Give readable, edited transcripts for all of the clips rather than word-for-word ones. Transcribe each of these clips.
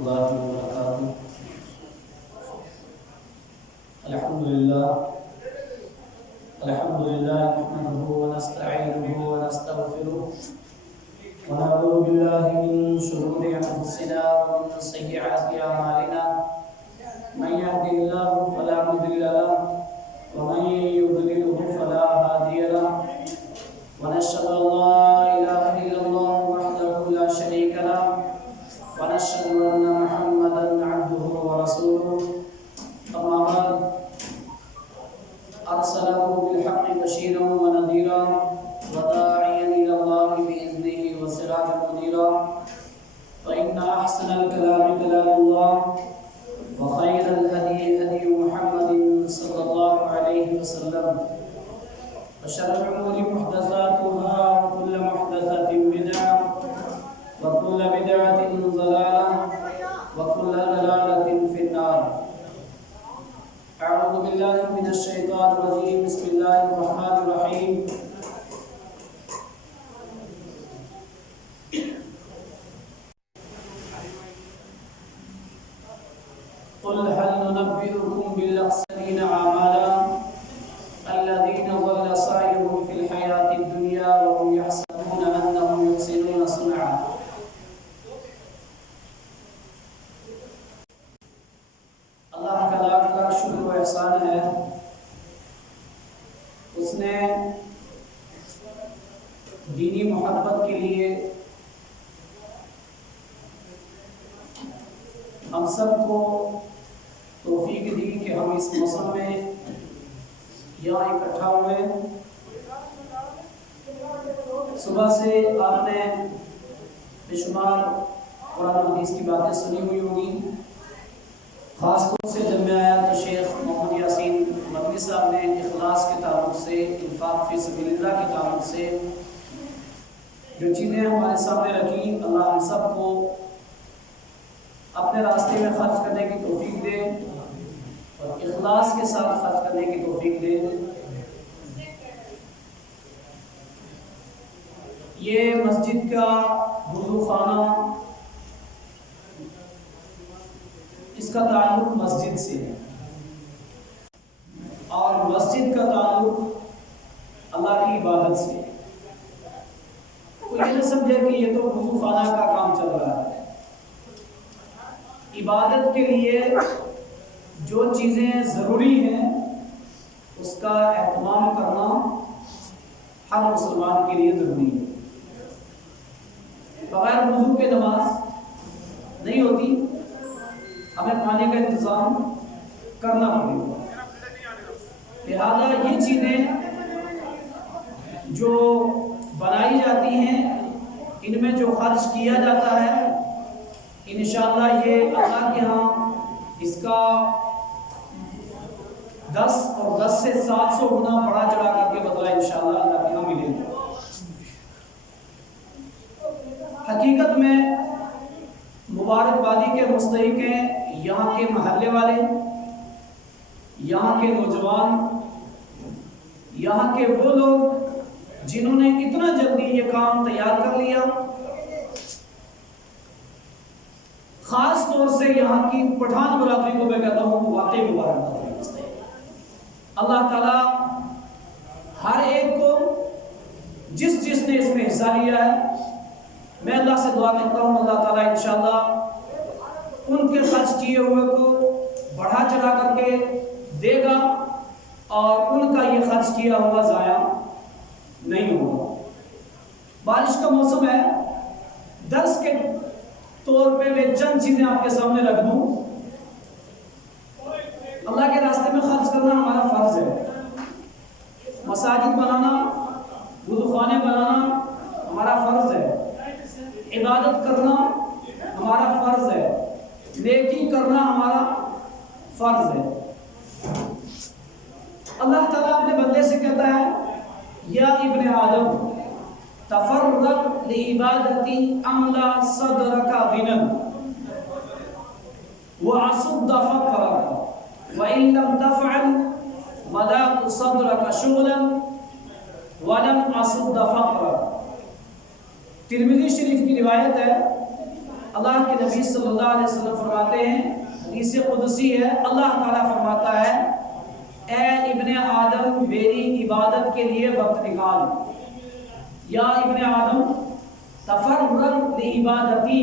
الله وبركاته. الحمد لله نحمده ونستعينه ونستغفره ونعوذ بالله من شرور أنفسنا ومن سيئات أعمالنا. من يهده الله فلا مضل له ومن يضلله فلا هادي له. ونشهد أن لا إله إلا الله وحده لا شريك له ونشهد أن محمدا عبده ورسوله. أما بعد أرسله بالحق بشيرا ونذيرا وداعيا إلى الله بإذنه وسراجا منيرا. فإن أحسن الكلام كلام الله وخير الهدي هدي محمد صلى الله عليه وسلم وشر الأمور محدثاتها وكل محدثة بدعة وكل بدعة ضلالة وكل ضلالة في النار. أعوذ بالله من الشيطان الرجيم. بسم الله الرحمن الرحيم. قل هل ننبئكم بالأخسرين أعمالا الذين ضل سعيهم في الحياة الدنيا وهم يحسبون أنهم يحسنون صنعا. اللہ کا لاکھ لاکھ شکر و احسان ہے، اس نے دینی محبت کے لیے ہم سب کو توفیق دی کہ ہم اس موسم میں یہاں اکٹھا ہوئے. صبح سے آپ نے بے شمار قرآن و حدیث کی باتیں سنی ہوئی ہوگی. خاص طور سے جب میں آیا تو شیخ محمد یاسین مدنی صاحب نے اخلاص کے تعلق سے، انفاق فی سبیل اللہ کے تعلق سے جو چیزیں ہمارے سامنے رکھی، اللہ ہم سب کو اپنے راستے میں خرچ کرنے کی توفیق دے اور اخلاص کے ساتھ خرچ کرنے کی توفیق دے. یہ مسجد کا وضو خانہ، اس کا تعلق مسجد سے ہے اور مسجد کا تعلق اللہ کی عبادت سے ہے. تو یہ نہ سمجھے کہ یہ تو وضو خانہ کا کام چل رہا ہے. عبادت کے لیے جو چیزیں ضروری ہیں اس کا اہتمام کرنا ہر مسلمان کے لیے ضروری ہے. بغیر وضو کے نماز نہیں ہوتی، ہمیں پانی کا انتظام کرنا پڑے گا. لہذا یہ چیزیں جو بنائی جاتی ہیں، ان میں جو خرچ کیا جاتا ہے، انشاءاللہ یہ اللہ کے ہاں اس کا 10 اور 10 سے 700 گنا بڑا چڑھا کر کے بدلہ انشاءاللہ اللہ کے ہاں ملے گا. حقیقت میں مبارکبادی کے مستحق ہیں یہاں کے محلے والے، یہاں کے نوجوان، یہاں کے وہ لوگ جنہوں نے اتنا جلدی یہ کام تیار کر لیا. خاص طور سے یہاں کی پٹھان برادری کو میں کہتا ہوں واقعی مبارکباد. اللہ تعالیٰ ہر ایک کو جس نے اس میں حصہ لیا ہے، میں اللہ سے دعا کرتا ہوں اللہ تعالیٰ انشاءاللہ ان کے خرچ کیے ہوئے کو بڑھا چڑھا کر کے دے گا اور ان کا یہ خرچ کیا ہوا ضائع نہیں ہوگا. بارش کا موسم ہے، درس کے طور پہ میں چند چیزیں آپ کے سامنے رکھ دوں. اللہ کے راستے میں خرچ کرنا ہمارا فرض ہے. مساجد بنانا، وضو خانے بنانا ہمارا فرض ہے. عبادت کرنا ہمارا فرض ہے. نیکی کرنا ہمارا فرض ہے. اللہ تعالیٰ اپنے بندے سے کہتا ہے یا ابن آدم تفرغ لعبادتی املا صدرک غنا وعصد فقرک وان لم تفعل ملأت صدرک شغلا ولم اصد فقرک. ترمذی شریف کی روایت ہے اللہ کے نبی صلی اللہ علیہ وسلم فرماتے ہیں، حدیث قدسی ہے، اللہ تعالیٰ فرماتا ہے اے ابن آدم میری عبادت کے لیے وقت نکال، یا ابن آدم تفرغ لعبادتی،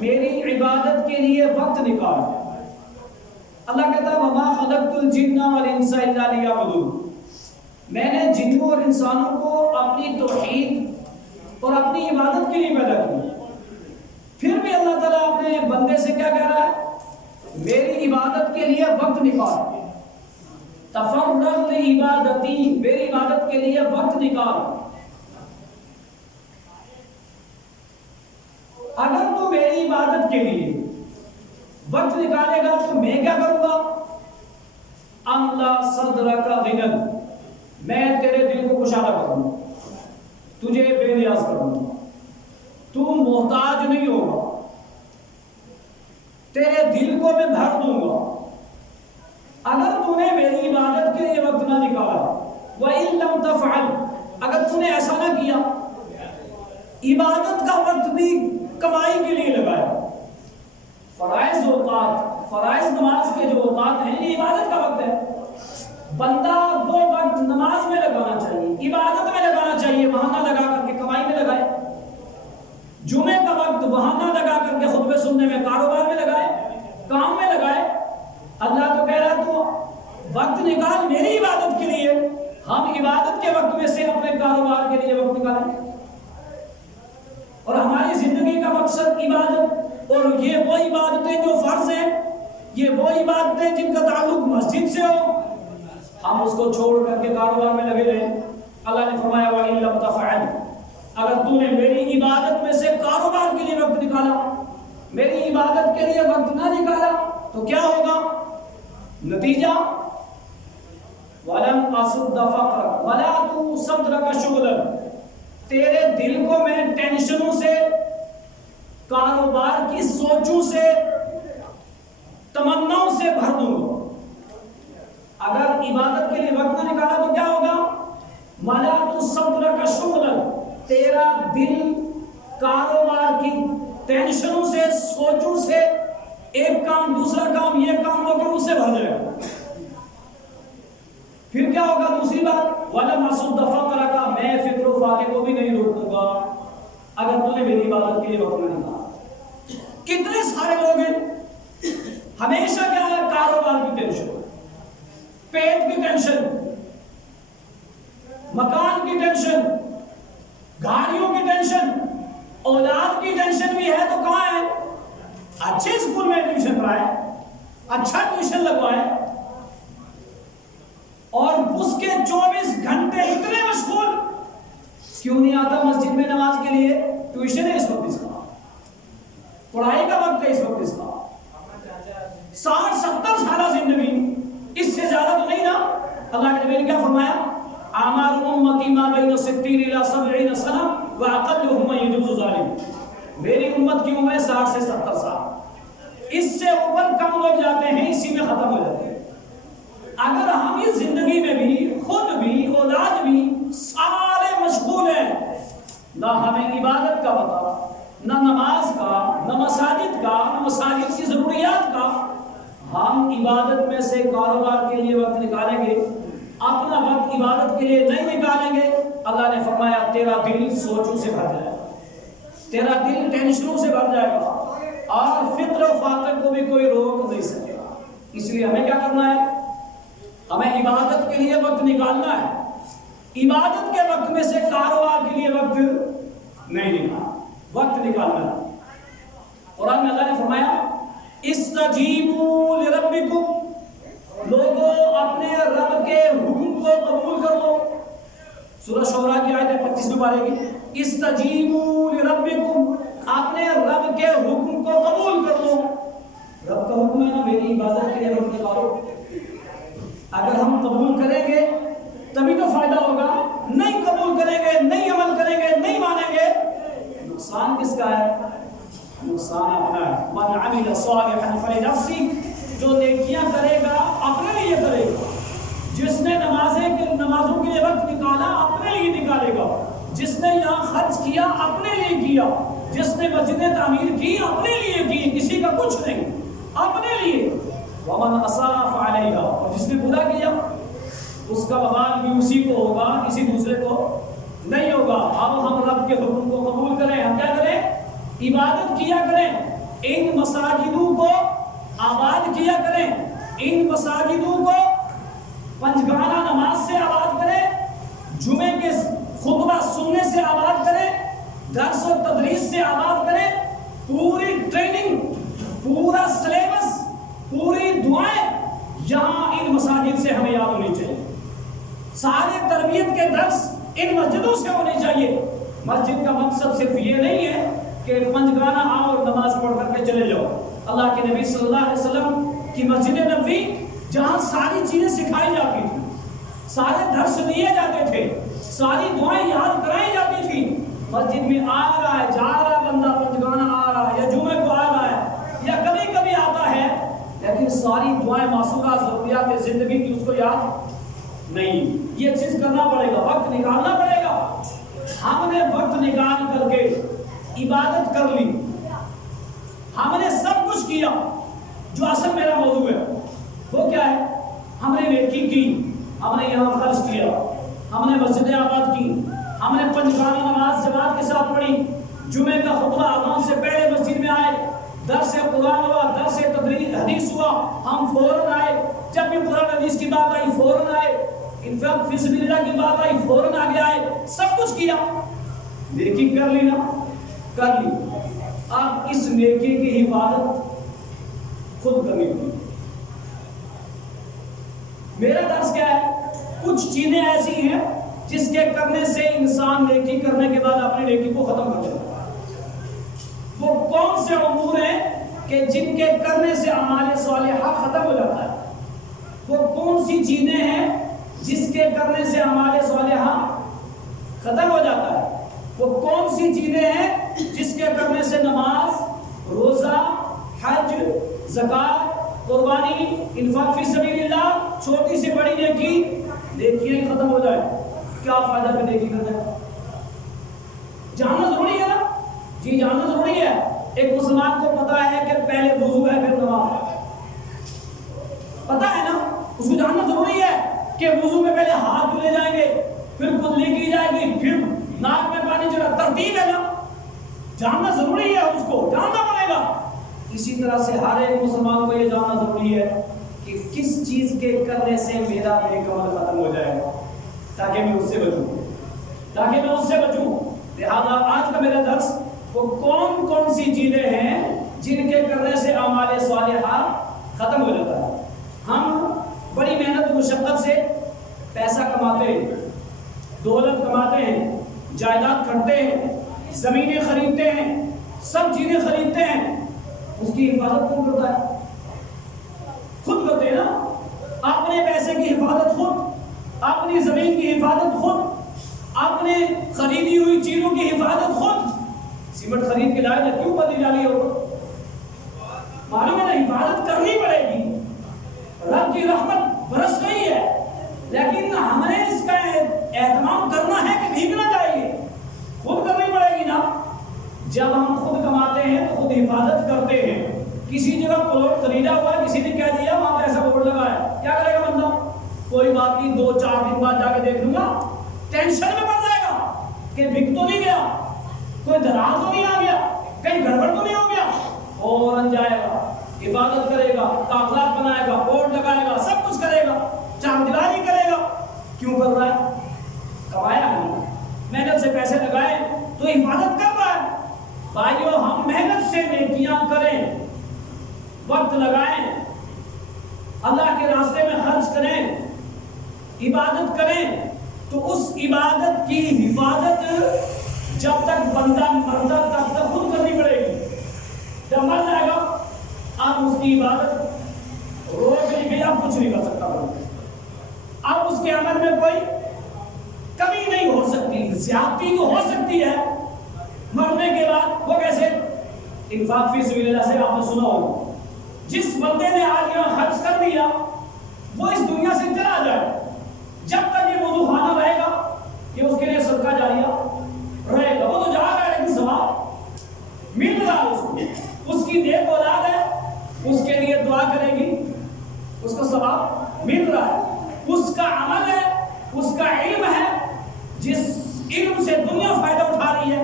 میری عبادت کے لیے وقت نکال۔ اللہ کہتا ہے وما خلقت الجن والانس الا لیعبدون، میں نے جنوں اور انسانوں کو اپنی توحید اور اپنی عبادت کے لیے پیدا کیا۔ پھر بھی اللہ تعالیٰ اپنے بندے سے کیا کہہ رہا ہے؟ میری عبادت کے لیے وقت نکال، تفرغ لعبادتی، میری عبادت کے لیے وقت نکال۔ اگر تو میری عبادت کے لیے وقت نکالے گا تو میں کیا کروں گا؟ املا صدرک غنى، میں تیرے دل کو کشادہ کروں گا، تجھے بے نیاز کروں گا، تو محتاج نہیں ہوگا، تیرے دل کو میں بھر دوں گا۔ اگر تو نے میری عبادت کے لیے وقت نہ نکالا، وَإِن لَمْ تَفْعَلْ، اگر تو نے ایسا نہ کیا، عبادت کا وقت بھی کمائی کے لیے لگایا، فرائض اوقات، فرائض نماز کے جو اوقات ہیں یہ عبادت کا وقت ہے، بندہ وہ وقت نماز میں لگانا چاہیے، عبادت میں لگانا چاہیے، وہاں نہ لگا کر کے کمائی میں لگائے۔ جمعے کا وقت وہاں نہ لگا کر کے خطبے سننے میں، کاروبار میں لگائے، کام میں لگائے۔ اللہ تو کہہ رہا تو وقت نکال میری عبادت کے لیے، ہم عبادت کے وقت میں سے اپنے کاروبار کے لیے وقت نکالیں، اور ہماری زندگی کا مقصد عبادت، اور یہ وہ عبادتیں جو فرض ہیں، یہ وہ عبادتیں جن کا تعلق مسجد سے ہو، ہم اس کو چھوڑ کر کے کاروبار میں لگے رہے۔ اللہ نے فرمایا وَإِن لَمْ تَفْعَلْ، اگر تو نے میری عبادت میں سے کاروبار کے لیے وقت نکالا، میری عبادت کے لیے وقت نہ نکالا تو کیا ہوگا نتیجہ؟ وَلَمْ أَصُدَّ فَقْرَكَ وَلَا تُصَدْرَكَ شُغْلًا، تیرے دل کو میں ٹینشنوں سے، کاروبار کی سوچوں سے، تمناؤں سے بھر دوں گا۔ اگر عبادت کے لیے وقت نہ نکالا تو کیا ہوگا؟ وَلَا تُصَدْرَكَ شُغْلًا، تیرا دل کاروبار کی ٹینشنوں سے، سوچوں سے، ایک کام دوسرا کام، یہ کام وہ کام، اس سے بھر جائے گا۔ پھر کیا ہوگا؟ دوسری بات وَلَمْ أَصُدَّ فَقْرَكَ، میں فکر و فاقے کو بھی نہیں روکوں گا اگر تو نے میری عبادت کے لیے وقت نہ نکالا۔ کتنے سارے لوگ ہیں ہمیشہ کیا ہے؟ کاروبار کی ٹینشن، پیٹ کی ٹینشن، مکان کی ٹینشن، گاڑیوں کی ٹینشن، اولاد کی ٹینشن بھی ہے تو کہاں ہے؟ اچھے اسکول میں ایڈمیشن کرائے، اچھا ٹیوشن لگوائے، اور اس کے 24 گھنٹے اتنے مشغول کیوں نہیں آتا مسجد میں نماز کے لیے؟ ٹیوشن ہے اس وقت اس کا، پڑھائی کا وقت ہے اس وقت اس کا، 60-70 سالہ زندگی، اس سے زیادہ تو نہیں نا۔ اللہ کے نبی نے کیا فرمایا؟ اعمار امتی ما بین 60 الی 70 سنہ واقلهم من يجوز ذلك، میری امت کی عمر 60 سے 70 سال، اس سے اوپر کم لوگ جاتے ہیں، اسی میں ختم ہو جاتے ہیں۔ اگر ہم اس زندگی میں بھی، خود بھی، اولاد بھی سارے مشغول ہیں، نہ ہمیں عبادت کا پتہ، نہ نماز کا، نہ مساجد کا، نہ مساجد کی ضروریات کا، ہم عبادت میں سے کاروبار کے لیے وقت نکالیں گے، اپنا وقت عبادت کے لیے نہیں نکالیں گے، اللہ نے فرمایا تیرا دل سوچوں سے بھر جائے گا، تیرا دل ٹینشنوں سے بھر جائے گا، اور فکر و فاقے کو بھی کوئی روک نہیں سکے گا۔ اس لیے ہمیں کیا کرنا ہے؟ ہمیں عبادت کے لیے وقت نکالنا ہے، عبادت کے وقت میں سے کاروبار کے لیے وقت نہیں نکالنا، وقت نکالنا ہے۔ قرآن میں اللہ نے فرمایا استجیبوا لربکم، لوگوں اپنے رب کے حکم کو قبول کر لو۔ سورہ شعراء کی آیت 25 پارے کی، استجیبوا لربکم، اپنے رب کے حکم کو قبول کر لو۔ رب کا حکم ہے نا میری عبادت کے لیے وقت نکالو، اگر ہم قبول کریں گے تبھی تو فائدہ ہوگا، نہیں قبول کریں گے، نہیں عمل کریں گے، نہیں مانیں گے، نقصان کس کا ہے؟ نقصان اپنا ہے۔ من عمل صالحا فلنفسہ، جو نیکیاں کرے گا اپنے لیے کرے گا، جس نے نمازوں کے لیے وقت نکالا اپنے لیے نکالے گا، جس نے یہاں خرچ کیا اپنے لیے کیا، جس نے مسجدیں تعمیر کی اپنے لیے کی، کسی کا کچھ نہیں، اپنے لیے۔ ومن اساء فعلیہا، اور جس نے برا کیا اس کا وبال بھی اسی کو ہوگا، کسی دوسرے کو نہیں ہوگا۔ اب ہم رب کے حکم کو قبول کریں، ہم کیا کریں؟ عبادت کیا کریں، ان مساجدوں کو آباد کیا کریں، ان مساجدوں کو پنجگانہ نماز سے آباد کریں، جمعے کے خطبہ سننے سے آباد کریں، درس و تدریس سے آباد کریں، پوری ٹریننگ، پورا سلیبس، پوری دعائیں یہاں ان مساجد سے ہمیں یاد ہونی چاہیے۔ سارے تربیت کے درس ان مسجدوں سے ہونے چاہیے۔ مسجد کا مقصد صرف یہ نہیں ہے کہ پنجگانہ آؤ اور نماز پڑھ کر کے چلے جاؤ۔ اللہ کے نبی صلی اللہ علیہ وسلم کی مسجد نبوی جہاں ساری چیزیں سکھائی جاتی تھی، سارے درس دیے جاتے تھے، ساری دعائیں یاد کرائی جاتی تھی، مسجد میں آ رہا ہے، جا رہا ہے بندہ، پنجگانہ آ رہا ہے یا جمعے کو آ رہا ہے یا کبھی کبھی آتا ہے، لیکن ساری دعائیں معصورہ ضروریات زندگی کی اس کو یاد نہیں۔ یہ چیز کرنا پڑے گا، وقت نکالنا پڑے گا۔ ہم نے وقت نکال کر کے عبادت کر لی، ہم نے سب کچھ کیا، جو اصل میرا موضوع ہے وہ کیا ہے؟ ہم نے نیکی کی، ہم نے یہاں خرچ کیا، ہم نے مسجدیں آباد کی، ہم نے پنجگانہ نماز جماعت کے ساتھ پڑھی، جمعے کا خطبہ اذان سے پہلے مسجد میں آئے، درس قرآن ہوا، درس تدریس حدیث ہوا، ہم فوراً آئے، جب بھی قرآن حدیث کی بات آئی فوراً آئے، انفاق فی سبیل اللہ کی بات آئی فوراً آگے آئے، سب کچھ کیا، نیکی کر لی نا، کر لی۔ اب اس نیکی کی حفاظت خود کرنی ہوگی۔ میرا درس کیا ہے؟ کچھ چیزیں ایسی ہیں جس کے کرنے سے انسان نیکی کرنے کے بعد اپنی نیکی کو ختم کر دیتا ہے۔ وہ کون سے امور ہیں کہ جن کے کرنے سے اعمال صالحہ ختم ہو جاتا ہے؟ وہ کون سی چیزیں ہیں جس کے کرنے سے اعمال صالحہ ختم ہو جاتا ہے؟ وہ کون سی چیزیں ہیں جس کے کرنے سے نماز، روزہ، حج، زکات، قربانی، انفاق فی سبیل اللہ، چھوٹی سے بڑی نیکی، نیکیاں ہی ختم ہو جائے؟ کیا فائدہ پھر نیکی کرنے کا؟ جاننا ضروری ہے نا؟ جی جاننا ضروری ہے۔ ایک مسلمان کو پتا ہے کہ پہلے وضو ہے پھر نماز، پتا ہے نا؟ اس کو جاننا ضروری ہے کہ وضو میں پہلے ہاتھ دھلے جائیں گے، پھر کلی کی جائے گی، پھر ناک میں پانی چڑھا، ترتیب ہے نا؟ جاننا ضروری ہے، اس کو جاننا پڑے گا۔ اسی طرح سے ہر ایک مسلمان کو یہ جاننا ضروری ہے کہ کس چیز کے کرنے سے میرا نیک عمل ختم ہو جائے گا، تاکہ میں اس سے بچوں۔ لہذا آج کا میرا درس وہ کون کون سی چیزیں ہیں جن کے کرنے سے اعمال صالحہ ختم ہو جاتا ہے۔ ہم بڑی محنت مشقت سے پیسہ کماتے ہیں، دولت کماتے ہیں، جائیداد کرتے ہیں، زمینیں خریدتے ہیں، سب چیزیں خریدتے ہیں، اس کی حفاظت کون کرتا ہے؟ خود کرتے ہیں نا؟ اپنے پیسے کی حفاظت خود، اپنی زمین کی حفاظت خود، اپنے خریدی ہوئی چیزوں کی حفاظت خود۔ سیمنٹ خرید کے لائے نا، کیوں بدلی ڈالی ہو؟ معلوم ہے نا، حفاظت کرنی پڑے گی۔ رب کی رحمت برس رہی ہے، لیکن ہمیں اس کا اہتمام کرنا ہے کہ بھیگنا چاہیے، خود کرنی پڑے گی نا۔ جب ہم خود کماتے ہیں تو خود حفاظت کرتے ہیں۔ کسی جگہ پلاٹ خریدا ہوا ہے، کسی نے کہہ دیا وہاں پہ ایسا بورڈ لگا ہے، کیا کرے گا بندہ؟ کوئی بات نہیں، 2-4 دن بعد جا کے دیکھ لوں گا، ٹینشن میں پڑ جائے گا کہ بک تو نہیں گیا، کوئی دراز تو نہیں آ گیا، کہیں گڑبڑ تو نہیں ہو گیا، فوراً جائے گا، حفاظت کرے گا، کاغذات بنائے گا، بورڈ لگائے گا، سب کچھ کرے گا، چاندلاری کرے گا۔ کیوں کر رہا ہے؟ کمایا ہے، محنت سے پیسے لگائے تو حفاظت کر رہا ہے۔ بھائیو، ہم محنت سے نیکیاں کریں، وقت لگائیں، اللہ کے راستے میں خرچ کریں، عبادت کریں، تو اس عبادت کی حفاظت جب تک بندہ مرتا تب تک خود کرنی پڑے گی۔ جب مر جائے گا اب اس کی عبادت روک لی گئی، اب کچھ نہیں کر سکتا بندہ، اب اس کے عمل میں کوئی کمی نہیں ہو سکتی، زیادتی تو ہو سکتی ہے مرنے کے بعد۔ وہ کیسے؟ انفاق فی سبیل اللہ سے آپ نے سنا ہوگا، جس بندے نے آج یہاں خرچ کر دیا وہ اس دنیا سے چلا جائے، جب تک یہ وضو خانہ رہے گا یہ اس کے لیے صدقہ جاریہ رہے گا، وہ تو جا رہا ہے لیکن ثواب اس کے لیے دعا کرے گی، اس کو ثواب مل رہا ہے، اس کا عمل ہے، اس کا علم ہے، جس علم سے دنیا فائدہ اٹھا رہی ہے،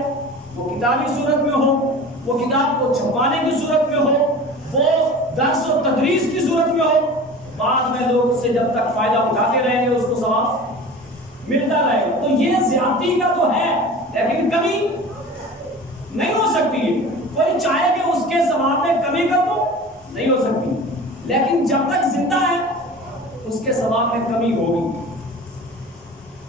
وہ کتابی صورت میں ہو، وہ کتاب کو چھپانے کی صورت میں ہو، وہ درس و تدریس کی صورت میں ہو، بعد میں لوگ اس سے جب تک فائدہ اٹھاتے رہیں گے اس کو ثواب ملتا رہے گا۔ تو یہ زیادتی کا تو ہے، لیکن کمی نہیں ہو سکتی ہے۔ کوئی چاہے کہ اس کے ثواب میں کمی کر دو، نہیں ہو سکتی، لیکن جب تک زندہ ہے اس کے ثواب میں کمی ہوگی،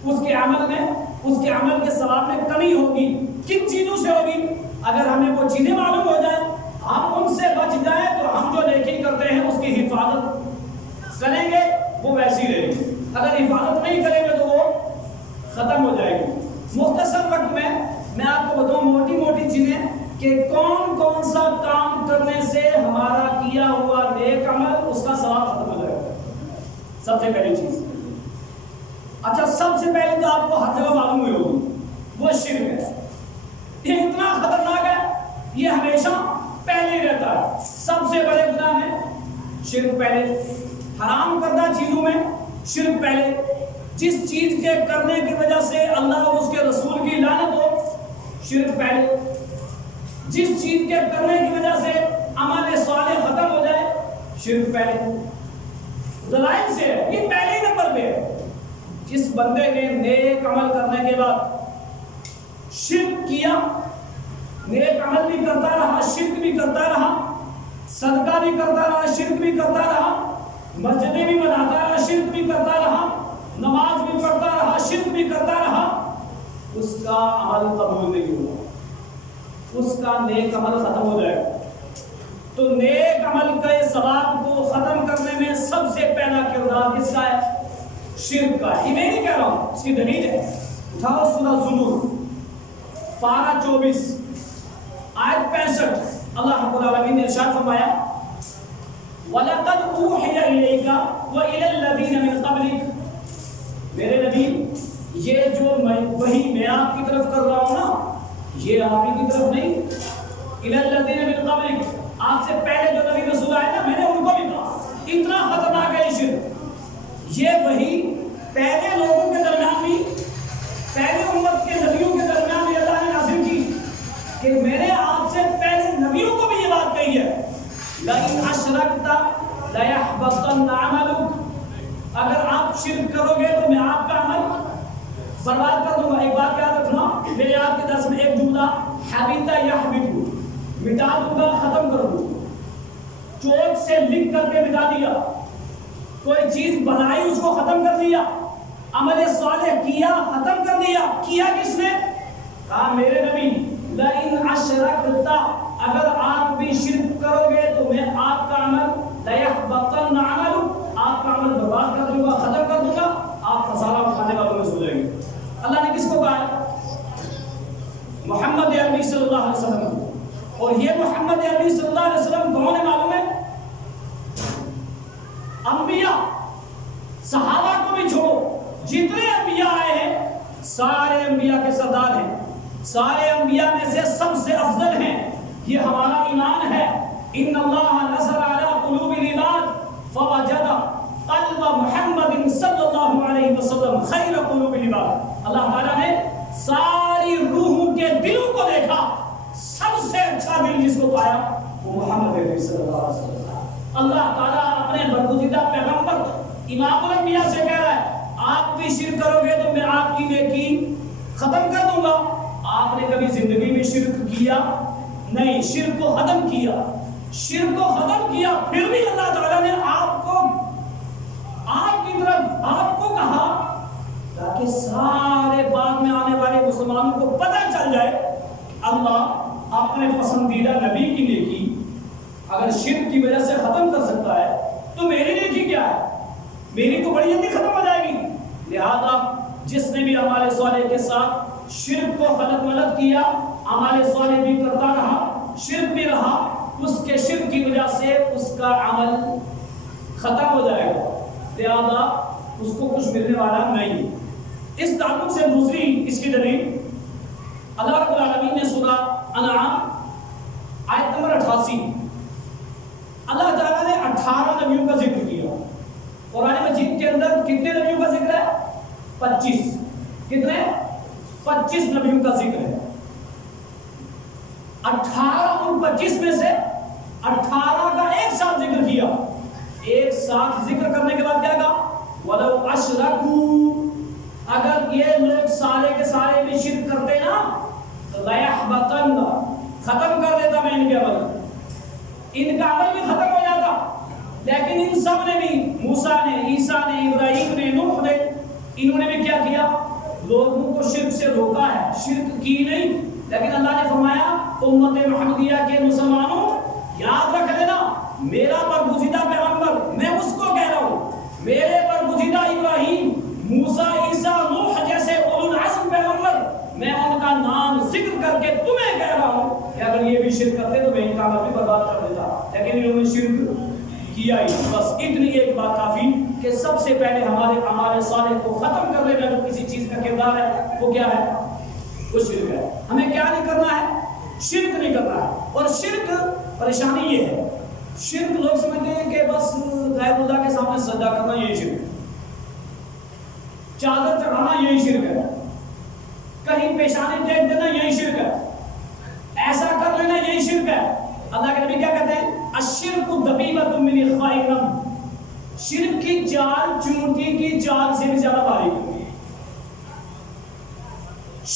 اس کے عمل میں، اس کے عمل کے ثواب میں کمی ہوگی۔ کن چیزوں سے ہوگی؟ اگر ہمیں وہ چیزیں معلوم ہو جائیں، ہم ان سے بچ جائیں، تو ہم جو نیکی کرتے ہیں اس کی حفاظت کریں گے، وہ ویسی رہے گی۔ اگر حفاظت نہیں کریں گے تو وہ ختم ہو جائے گی۔ مختصر وقت میں آپ کو بتاؤں موٹی موٹی چیزیں کہ کون کون سا کام کرنے سے ہمارا کیا ہوا نیک عمل اس کا ثواب ختم ہو جائے گا۔ سب سے پہلی چیز، اچھا سب سے پہلے تو آپ کو ہر جگہ معلوم ہوئی ہوگی، وہ شرک ہے۔ یہ اتنا خطرناک ہے، یہ ہمیشہ پہلے رہتا ہے۔ سب سے بڑے گناہ میں شرک پہلے، حرام کردہ چیزوں میں شرک پہلے، جس چیز کے کرنے کی وجہ سے اللہ اور اس کے رسول کی لعنت ہو، شرک پہلے، جس چیز کے کرنے کی وجہ سے عمل صالح ختم ہو جائے، شرک پہلے۔ دلائل سے ہے، یہ پہلے نمبر پہ ہے۔ جس بندے نے نیک عمل کرنے کے بعد شرک کیا، نیک عمل بھی کرتا رہا، شرک بھی کرتا رہا، صدقہ بھی کرتا رہا، شرک بھی کرتا رہا، مسجدیں بھی بناتا رہا، شرک بھی کرتا رہا، نماز بھی پڑھتا رہا، شرک بھی کرتا رہا، اس کا عمل قبول نہیں ہوا، اس کا نیک عمل ختم ہو جائے گا۔ تو نیک عمل کے ثواب کو ختم کرنے میں سب سے پہلا کردار کس کا ہے؟ شرک کا ہے۔ یہ میں نہیں کہہ رہا ہوں، اس کی دلیل ہے۔ اٹھاؤ سورہ زمر پارہ 24 آیت 65، اللہ رب العالمین نے ارشاد فرمایا وَلَقَدْ أُوحِيَ إِلَيْكَ وَإِلَى الَّذِينَ مِن قَبْلِكَ، میرے نبی یہ جو وحی میں آپ کی طرف کر رہا ہوں نا، یہ آپ ہی کی طرف نہیں، إِلَى الَّذِينَ مِن قَبْلِكَ، آپ سے پہلے جو نبی رسول آئے نا، میں نے ان کو بھی کہا اتنا خطرناک ہے شرک۔ یہ وحی پہلے لوگوں کے درمیان بھی، پہلے امت کے نبیوں کے درمیان بھی اللہ نے نازل کی کہ میں نے آپ سے پہلے نبیوں کو بھی یہ بات کہی ہے لَإِنْ أَشْرَكْتَ لَيَحْبَطَنَّ عَمَلُكَ، اگر آپ شرک کرو گے تو میں آپ کا عمل برباد کر دوں گا۔ ایک بات یاد رکھنا، میرے آپ کے درس میں ایک جملہ حَبِطَ يَحْبِطُ، مٹا دوں گا، ختم کر دوں گا، چوک سے لکھ کر کے مٹا دیا، کوئی چیز بنائی اس کو ختم کر دیا، عمل صالح کیا ختم کر دیا۔ کیا کس نے؟ کہا میرے نبی لَإِنْ أَشْرَكْتَ، اگر آپ بھی شرک کرو گے تو میں آپ کا عمل لَيَحْبَطَنَّ عَمَلُكَ، آپ کا عمل برباد کر دوں گا، ختم کر دوں گا، آپ خسارہ اٹھانے والوں میں سے ہو جائیں گے۔ اللہ نے کس کو کہا ہے؟ محمد عربی صلی اللہ علیہ وسلم۔ اور یہ محمد عربی صلی اللہ علیہ وسلم کون ہے معلوم ہے؟ انبیاء، صحابہ کو بھی چھوڑو، جتنے انبیاء آئے ہیں سارے انبیاء کے سردار ہیں، سارے انبیاء میں سے سب سے افضل ہیں۔ یہ ہمارا ایمان ہے۔ ان اللہ نظر علی قلوب العباد فوجد قلب محمد صلی اللہ علیہ وسلم خیر قلوب العباد، اللہ تعالیٰ نے ساری روحوں کے دلوں کو دیکھا، سب سے اچھا دل جس کو پایا وہ محمد صلی اللہ علیہ وسلم۔ اللہ تعالیٰ اپنے برگزیدہ پیغمبر امام الانبیاء سے کہہ رہا ہے آپ بھی شرک کرو گے تو میں آپ کی نیکی ختم کر دوں گا۔ آپ نے کبھی زندگی میں شرک کیا نہیں، شرک کو ختم کیا، شرک کو ختم کیا، پھر بھی اللہ تعالیٰ نے آپ کو، آپ کی طرف آپ کو کہا تاکہ سارے بعد میں آنے والے مسلمانوں کو پتہ چل جائے اللہ اپنے پسندیدہ نبی کی نیکی اگر شرک کی وجہ سے ختم کر سکتا ہے تو میری نیکی کیا ہے؟ میری تو بڑی جلدی ختم ہو جائے گی۔ لہذا جس نے بھی اعمال صالح کے ساتھ شرک کو خلط ملط کیا، اعمال صالح بھی کرتا رہا، شرک بھی رہا، اس کے شرک کی وجہ سے اس کا عمل ختم ہو جائے گا، لہذا اس کو کچھ ملنے والا نہیں۔ اس تعلق سے دوسری اس کی دلیل اللہ رب العالمین نے سورہ انعام آیت نمبر 88 اللہ تعالیٰ 18 نبیوں کا ذکر کیا. قرآن مجید کے اندر کتنے نبیوں کا ذکر ہے؟ 25. کتنے؟ 25 نبیوں کا ذکر ہے. 18 اور 25 میں سے 18 کا ایک ساتھ ذکر کیا. ایک ساتھ ذکر کرنے کے بعد کیا کہا؟ وَلَوْ أَشْرَكُوا، اگر یہ لوگ سارے کے سارے بھی شرک کرتے نا تو لَيَحْبَطَنَّ، ختم کر دیتا میں ان کے عمل، ان کا عمل بھی ختم ہو جاتا. لیکن ان سب نے بھی، موسیٰ نے، عیسیٰ نے، ابراہیم نے، نوح نے، انہوں نے بھی کیا کیا؟ لوگوں کو شرک سے روکا ہے، شرک کی نہیں. لیکن اللہ نے فرمایا امت محمدیہ کے مسلمانوں یاد رکھ لینا، میرا برگزیدہ پیغمبر میں اس کو کہہ رہا ہوں، میرے برگزیدہ ابراہیم، موسیٰ، عیسیٰ، نوح جیسے اولو العزم پیغمبر، میں ان کا نام ذکر کر کے تمہیں کہہ رہا ہوں کہ اگر یہ بھی شرک کرتے تو میں ان کا عمل بھی برباد کر دیتا. لیکن انہوں نے شرک کیا ہی. بس اتنی ایک بات کافی کہ سب سے پہلے ہمارے اعمال صالح کو ختم کرنے میں جو کسی چیز کا کردار ہے وہ کیا ہے؟ وہ شرک ہے. ہمیں کیا نہیں کرنا ہے؟ شرک نہیں کرنا ہے. اور شرک پریشانی یہ ہے، شرک لوگ سمجھتے ہیں کہ بس غیر اللہ کے سامنے سجدہ کرنا یہی شرک ہے، چادر چڑھانا یہی شرک ہے، کہیں پیشانی ٹیک دینا یہی شرک ہے، ایسا کر لینا یہی شرک ہے. اللہ کے نبی کیا کہتے ہیں؟ الشرک دبیبۃ من اخفاء النم، شرک کی جال چونٹی کی جال سے بھی زیادہ باریک ہے.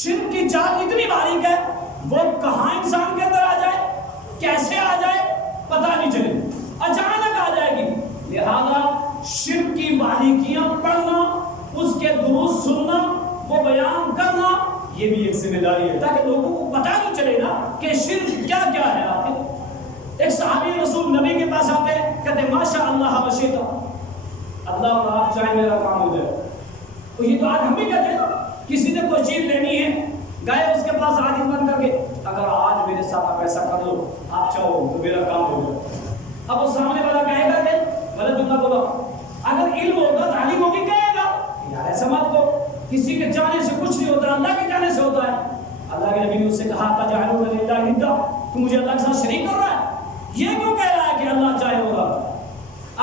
شرک کی جال اتنی باریک ہے وہ کہاں انسان کے اندر آ جائے، کیسے آ جائے پتہ نہیں چلے، اچانک آ جائے گی. لہذا شرک کی باریکیاں پڑھنا، اس کے دروس سننا، وہ بیان کرنا، یہ بھی ایک ذمہ داری ہے تاکہ لوگوں کو پتہ نہیں چلے نا کہ شرک کیا کیا ہے. آخر ایک صحابی رسول نبی کے پاس آتے ہیں، کہتے ہیں ماشاء اللہ وشیتا، اللہ اور آپ چاہے میرا کام ہو جائے. تو یہ تو آج ہم بھی کہتے ہیں نا، کسی نے کوئی چیز لینی ہے، گئے اس کے پاس عاجز بن کر کے، اگر آج میرے ساتھ آپ ایسا کر لو، آپ چاہو تو میرا کام ہو جائے. اب وہ سامنے والا کہے گا کہ غلط جملہ بولا، اگر علم ہوگا تعلیم ہوگی کہے گا یار ایسا مت کو، کسی کے چاہنے سے کچھ نہیں ہوتا، اللہ کے چاہنے سے ہوتا ہے. اللہ کے نبی نے اس سے کہا تجعلون للہ ندا، تو مجھے اللہ کے ساتھ شریک کر رہا ہے. یہ کیوں کہہ رہا ہے کہ اللہ چاہے ہوگا؟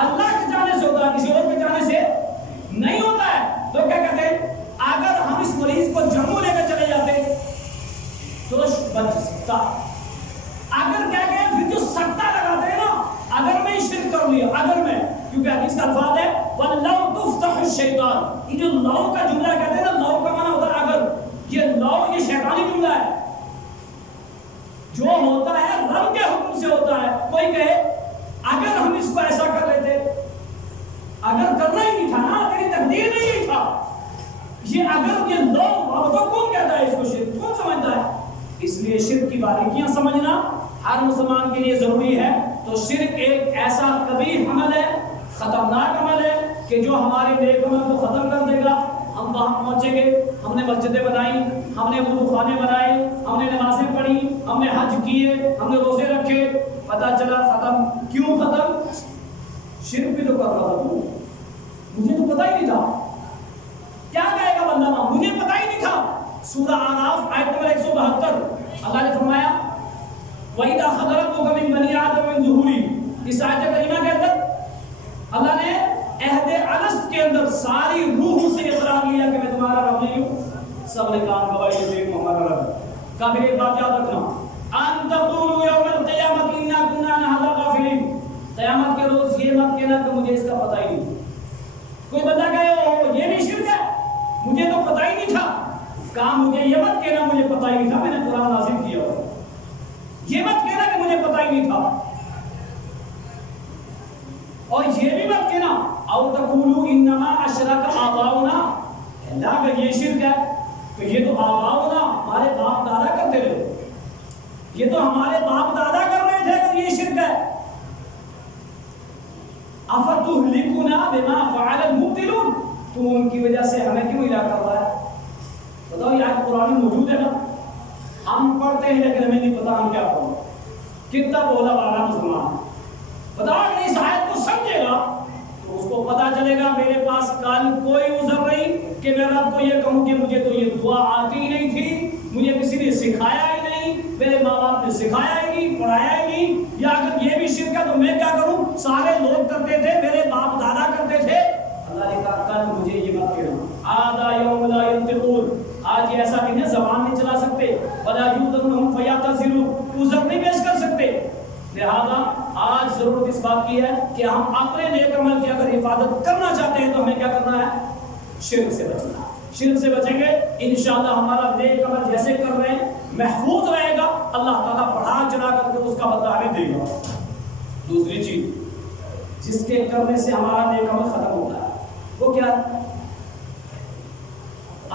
اللہ کے چاہنے سے ہوتا ہے، کسی اور کے چاہنے سے نہیں ہوتا ہے. تو کیا کہتے ہیں؟ اگر ہم اس مریض کو جموں لے کر چلے جاتے تو بچ سکتا. اگر کیا کہ پھر جو سکتا لگاتے ہیں نا، اگر میں شرک کر لیا، اگر میں، کیونکہ حدیث کا الفاظ ہے وَلَوْ تُفْتَحُ الشَّيْطَانِ، یہ جو لو کا جملہ کہتے ہیں نا، لو کا معنی ہوتا ہے اگر. یہ لو یہ شیطانی جملہ ہے، جو ہوتا ہے رب کے حکم سے ہوتا ہے. کوئی کہے اگر ہم اس کو ایسا کر لیتے، اگر کرنا ہی نہیں تھا نا، تیری تقدیر میں ہی تھا، یہ اگر یہ لو تو کون کہتا ہے اس کو شرک؟ کون سمجھتا ہے؟ اس لیے شرک کی باریکیاں سمجھنا ہر مسلمان کے لیے ضروری ہے. تو شرک ایک ایسا قبیح عمل ہے، خطرناک عمل ہے کہ جو ہمارے نیک عمل کو ختم کر دے گا. ہم وہاں پہنچیں گے، ہم نے مسجدیں بنائی، ہم نے وضو خانے بنائے، ہم نے نمازیں پڑھی، ہم نے حج کیے، ہم نے روزے رکھے، پتہ چلا ختم. کیوں ختم؟ شرک بھی تو کر رہا تھا، مجھے تو پتہ ہی نہیں تھا. کیا کہے گا بندہ؟ مجھے پتہ ہی نہیں تھا. سورہ اعراف آیت نمبر 172 اللہ نے فرمایا وَإِذَا خَلَقْتُكَ مِن بَنِي آدَمَ مِن ظُهُورِهِمْ، اس آیت کریمہ کے اندر اللہ نے عہد الست کے اندر ساری روح سے اقرار لیا کہ میں تمہارا رب نہیں ہوں. سب نے کہا گواہی دے کہ ہمارا رب. کافر ایک بات یاد رکھنا، ان تقولوا یوم القیامۃ انا كنا عن هذا غافلین، قیامت کے روز یہ مت کہنا کہ مجھے اس کا پتہ ہی نہیں. کوئی بندہ کہے او یہ بھی شرک ہے، مجھے تو پتہ ہی نہیں تھا. کہا مجھے یہ مت کہنا مجھے پتہ ہی نہیں تھا، میں نے قرآن نازل کیا. یہ مت کہنا کہ مجھے پتہ ہی نہیں تھا، اور یہ بھی مت کہنا او تقولوا انما اشرک آباؤنا، اللہ اگر یہ شرک ہے تو یہ تو آباؤنا ہمارے باپ دادا کرتے رہے، یہ تو ہمارے باپ دادا کر رہے تھے. اگر یہ شرک ہے افتہلکنا بما فعل المبطلون، تو ان کی وجہ سے ہمیں کیوں ہلاک کر رہا ہے؟ بتاؤ یہ آیت قرآن میں موجود ہے نا، ہم پڑھتے ہیں لیکن ہمیں نہیں پتا ہم کیا پڑھیں. کتنا بولا والا مسلمان، بتاؤ اگر اس آیت کو سمجھے گا تو اس کو پتا چلے گا میرے پاس کل کوئی عذر نہیں کہ میں رب کو یہ کہوں کہ مجھے تو یہ دعا آتی ہی نہیں تھی، مجھے کسی نے سکھایا ہی نہیں، میرے ماں باپ نے سکھایا ہی نہیں، پڑھایا ہی نہیں. یا اگر یہ بھی شرک ہے تو میں کیا کروں؟ سارے لوگ ينطقون. آج یہ ایسا نہیں ہے زبان نہیں چلا سکتے. ولا يؤذن لهم فيعتذرون. عذر نہیں پیش کر سکتے. لہذا آج ضرورت اس بات کی ہے کہ ہم اپنے نیک عمل کی اگر حفاظت کرنا چاہتے ہیں تو ہمیں کیا کرنا ہے؟ شرک سے بچنا. شرک سے بچیں گے انشاءاللہ ہمارا نیک عمل جیسے کر رہے ہیں محفوظ رہے گا. اللہ تعالیٰ بڑھا چڑھا کر کے اس کا بدلہ ہمیں دے گا. دوسری چیز جس کے کرنے سے ہمارا نیک عمل ختم ہوتا ہے وہ کیا ہے؟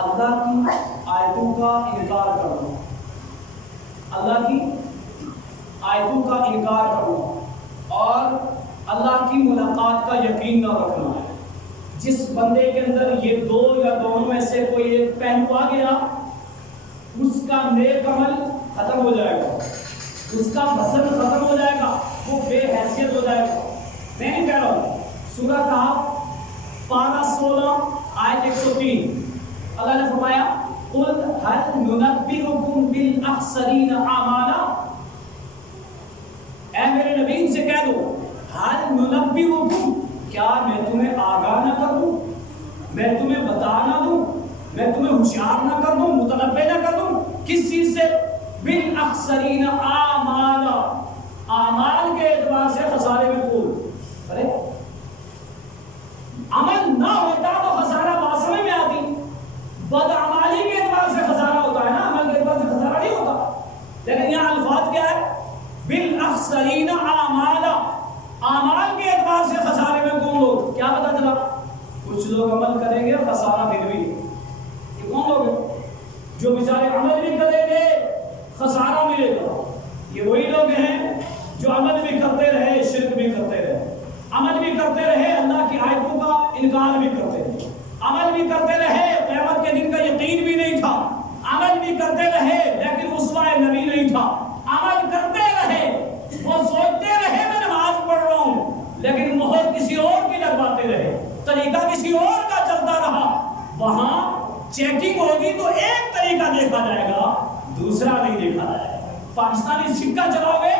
اللہ کی آیتوں کا انکار کرنا. اللہ کی آیتوں کا انکار کرنا اور اللہ کی ملاقات کا یقین نہ رکھنا ہے. جس بندے کے اندر یہ دو یا دونوں میں سے کوئی ایک پہلو آ گیا اس کا نیک عمل ختم ہو جائے گا, اس کا فضل ختم ہو جائے گا, وہ بے حیثیت ہو جائے گا. میں نہیں کہہ رہا ہوں. سورہ کہف پارہ 16 آیت 103 اللہ نے فرمایا قل هل ننبئكم بالاخسرین اعمالا. اے میرے نبی ان سے کہہ دو هل ننبئكم, کیا میں تمہیں آگاہ نہ کر دوں, میں تمہیں بتا نہ دوں, میں تمہیں ہوشیار نہ کر دوں, متنبع نہ کر دوں. کس چیز سے؟ بالاخسرین اعمالا, اعمال کے اعتبار سے خسارے میں کون. ارے عمل نہ ہوتا تو خسارہ باسمے میں آتی. بدعمالی کے اعتبار سے خسارہ ہوتا ہے نا, عمل کے اعتبار سے خسارہ نہیں ہوتا. لیکن یہاں الفاظ کیا ہے؟ بالاخسرین اعمالا, اعمال کے اعتبار سے خسارے میں کون لوگ. کیا پتا چلا؟ کچھ لوگ عمل کریں گے خسارہ پھر بھی. یہ کون لوگ ہیں؟ جو بیچارے عمل بھی کریں گے خسارہ ملے گا. یہ وہی لوگ ہیں جو عمل بھی کرتے رہے شرک بھی کرتے رہے, عمل بھی کرتے رہے اللہ کی آیتوں کا انکار بھی کرتے رہے, عمل بھی کرتے رہے قیامت کے دن کا یقین بھی نہیں تھا, عمل بھی کرتے رہے لیکن اسوہ نبی نہیں تھا, عمل کرتے رہے وہ سوچتے رہے میں نماز پڑھ رہا ہوں لیکن مہر کسی اور کی لگواتے رہے, طریقہ کسی اور کا چلتا رہا. وہاں چیکنگ ہوگی تو ایک طریقہ دیکھا جائے گا دوسرا نہیں دیکھا جائے گا. پاکستانی سکہ چلاؤ گے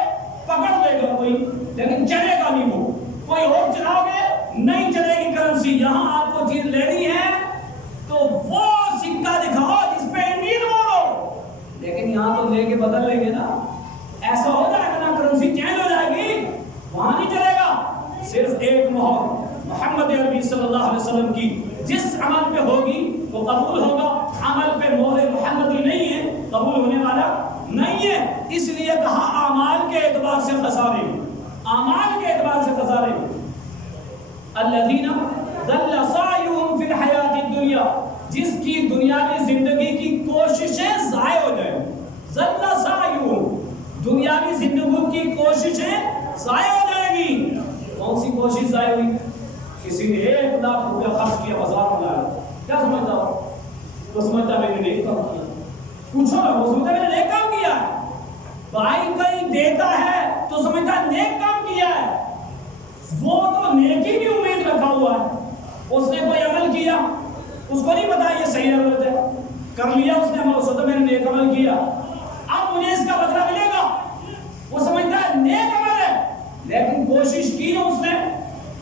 پکڑ لے گا کوئی لیکن چلے گا نہیں, وہ کوئی اور چلاؤ گے نہیں چلے گی کرنسی. یہاں آپ کو چیز لینی ہے تو وہ سکہ دکھاؤ جس پہ انڈین بولو, لیکن یہاں تو لے کے بدل لیں گے نا. ایسا ہو جائے گا نا, کرنسی چینج ہو جائے گی, وہاں نہیں چلے گا. صرف ایک مہر محمد عربی صلی اللہ علیہ وسلم کی جس عمل پہ ہوگی وہ قبول ہوگا. عمل پہ مہر محمدی نہیں ہے قبول ہونے والا نہیں ہے. اس لیے کہا اعمال کے اعتبار سے خسارے, اعمال کے اعتبار سے خسارے. الذین ضل سعیہم فی الحیاۃ الدنیا, جس کی دنیاوی زندگی کی کوششیں ضائع ہو جائیں. ضل سعیہم, دنیاوی زندگی کی کوششیں ضائع ہو جائیں گی. کون سی کوشش ضائع ہوئی؟ کسی نے 1 لاکھ روپیہ خرچ کیا بازار میں لایا, کیا سمجھتا ہو؟ وہ سمجھتا میں نے نیک کام کیا. پوچھو نا, وہ سمجھتا میں نے نیک کام کیا ہے. بھائی کہیں دیتا ہے تو سمجھتا نیک کام کیا ہے. وہ تو نیکی کی امید رکھا ہوا ہے. اس نے کوئی عمل کیا, اس کو نہیں پتا یہ صحیح عمل ہے, کر لیا اس نے عمل, سوچا میں نے نیک عمل کیا اب مجھے اس کا بدلہ ملے گا. وہ سمجھتا ہے نیک عمل ہے لیکن کوشش کی اس نے,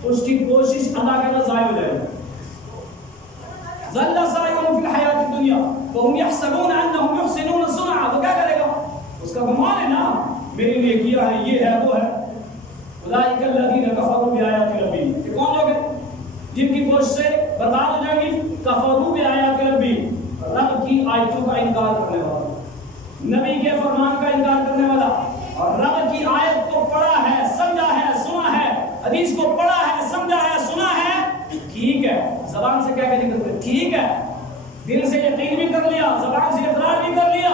اس کی کوشش اللہ کے اندر ضائع ہو جائے گی. ضل سعیہم فی الحیاۃ الدنیا وہم یحسبون انہم یحسنون صنعا. تو کیا کرے گا؟ اس کا گمان ہے نا میری نیکیاں ہیں, یہ ہے وہ ہے. اولئک الذین کفروا بآیات ربہم, یہ کون لوگ ہیں جن کی کوششیں برباد ہو جائیں گی؟ کفروا بآیات ربہم, رب کی آیتوں کا انکار کرنے والا, نبی کے فرمان کا انکار کرنے والا, اور رب کی آیت کو پڑھا ہے, سمجھا ہے, سنا ہے, حدیث کو پڑھا ہے, سمجھا ہے, سنا ہے, ٹھیک ہے, زبان سے کہہ کے نکلتے ٹھیک ہے, دل سے یقین بھی کر لیا, زبان سے اقرار بھی کر لیا,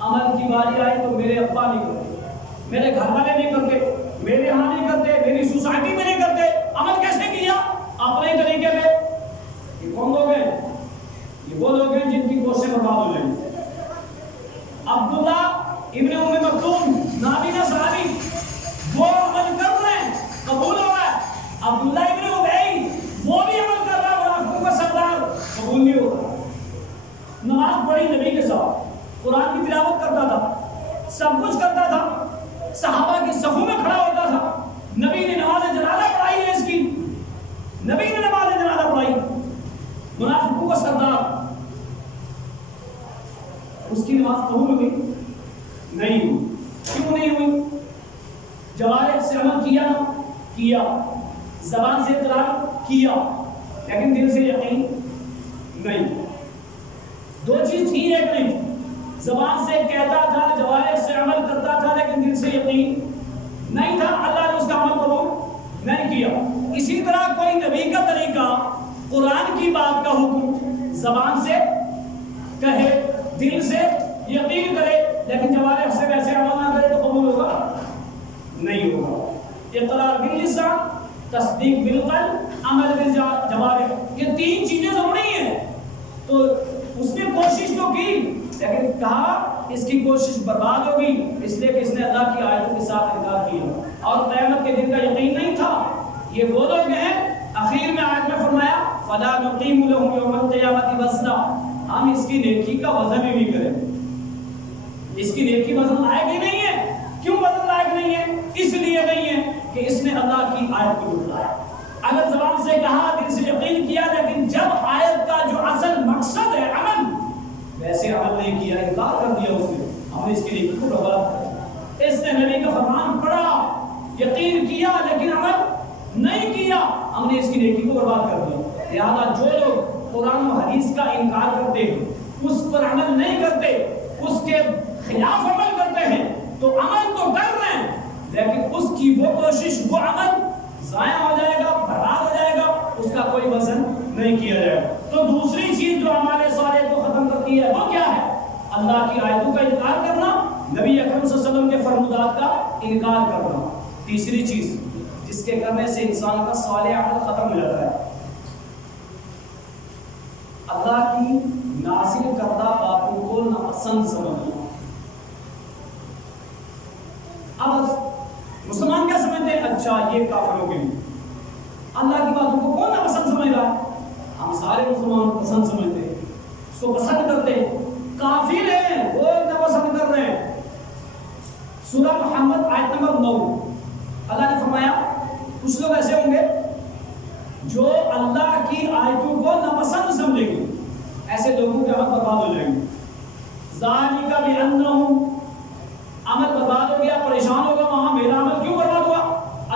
عمل کی باری آئی تو میرے ابا نہیں کرتے, میرے گھر والے نہیں کرتے, میرے ہاں نہیں کرتے, میری سوسائٹی میں نہیں کرتے. عمل کیسے کیا؟ اپنے طریقے پہ. یہ کون لوگ ہیں؟ یہ وہ لوگ ہیں جن کی کوششیں برباد ہو جائیں. عبداللہ ابن ام مکتوم نابینا صحابی, وہ عمل کر رہے ہیں قبول ہو رہا ہے. عبداللہ ابن ابی وہ بھی عمل کر رہا ہے, منافقوں کا سردار, قبول نہیں ہو رہا. نماز پڑھی نبی کے ساتھ, قرآن کی تلاوت کرتا تھا, سب کچھ کرتا تھا, صحابہ کی صفوں میں کھڑا ہوتا تھا. نبی نے نماز جنازہ پڑھائی ہے اس کی, نبی نے نماز جنازہ پڑھائی. منافقوں کا سردار کیا، زبان سے اقرار کیا لیکن دل سے یقین نہیں. دو چیز تھی ایک نہیں، زبان سے کہتا تھا، جوارح سے عمل کرتا تھا لیکن دل سے یقین نہیں تھا، اللہ نے اس کا عمل قبول نہیں کیا. اسی طرح کوئی نبی کا طریقہ قرآن کی بات کا حکم زبان سے کہے، دل سے یقین کرے لیکن جوارح سے ویسے عمل نہ کرے تو قبول ہوگا نہیں ہوگا. اقرار باللسان، تصدیق بالقلب، عمل بالجوارح، یہ تین چیزیں ضروری ہیں. تو اس نے کوشش تو کی لیکن کہا اس کی کوشش برباد ہوگی، اس لیے کہ اس نے اللہ کی آیتوں کے ساتھ انکار کیا اور قیامت کے دن کا یقین نہیں تھا. یہ وہ لوگ ہیں، اخیر میں آیت میں فرمایا فَلَا نُقِيمُ لَهُمْ يَوْمَ الْقِيَامَةِ وَزْنًا، ہم اس کی نیکی کا وزن ہی نہیں کریں. اس کی نیکی وزن لائق ہی نہیں ہے. کیوں وزن لائق نہیں ہے؟ اس لیے نہیں ہے کہ اس نے اللہ کی آیت کو جھٹلایا. اگر زبان سے کہا، دل سے یقین کیا، لیکن جب آیت کا جو اصل مقصد ہے عمل، ویسے عمل نہیں کیا، انکار کر دیا اس نے، ہم نے اس کی نیکی کو برباد کر. اس نے نبی کا فرمان پڑھا، یقین کیا لیکن عمل نہیں کیا، ہم نے اس کی نیکی کو برباد کر دیا. لہذا جو لوگ قرآن و حدیث کا انکار کرتے ہیں، اس پر عمل نہیں کرتے، اس کے خلاف عمل کرتے ہیں، تو عمل تو کر رہے ہیں لیکن اس کی وہ کوشش، وہ عمل ضائع ہو جائے گا، برباد ہو جائے گا، اس کا کوئی وزن نہیں کیا جائے گا. تو دوسری چیز جو ہمارے صالح کو ختم کرتی ہے وہ کیا ہے؟ اللہ کی آیتوں کا انکار کرنا، نبی اکرم صلی اللہ علیہ وسلم کے فرمودات کا انکار کرنا. تیسری چیز جس کے کرنے سے انسان کا صالح عمل ختم ہو جاتا ہے، اللہ کی نازل کردہ باتوں کو ناپسند سمجھنا. اب مسلمان کیا سمجھتے ہیں؟ اچھا یہ کافروں کے لیے، اللہ کی باتوں کو کون ناپسند سمجھ رہا ہے؟ ہم سارے مسلمان پسند سمجھتے ہیں، اس کو پسند کرتے ہیں. کافر ہیں وہ ناپسند کر رہے ہیں. سورہ محمد آیت نمبر 9 اللہ نے فرمایا کچھ لوگ ایسے ہوں گے جو اللہ کی آیتوں کو ناپسند سمجھیں گے، ایسے لوگوں کے عمل برباد ہو جائیں گے. ذالک بأنہم، عمل برباد ہو گیا، پریشان ہوگا وہاں میرا عمل کیوں برباد ہوا؟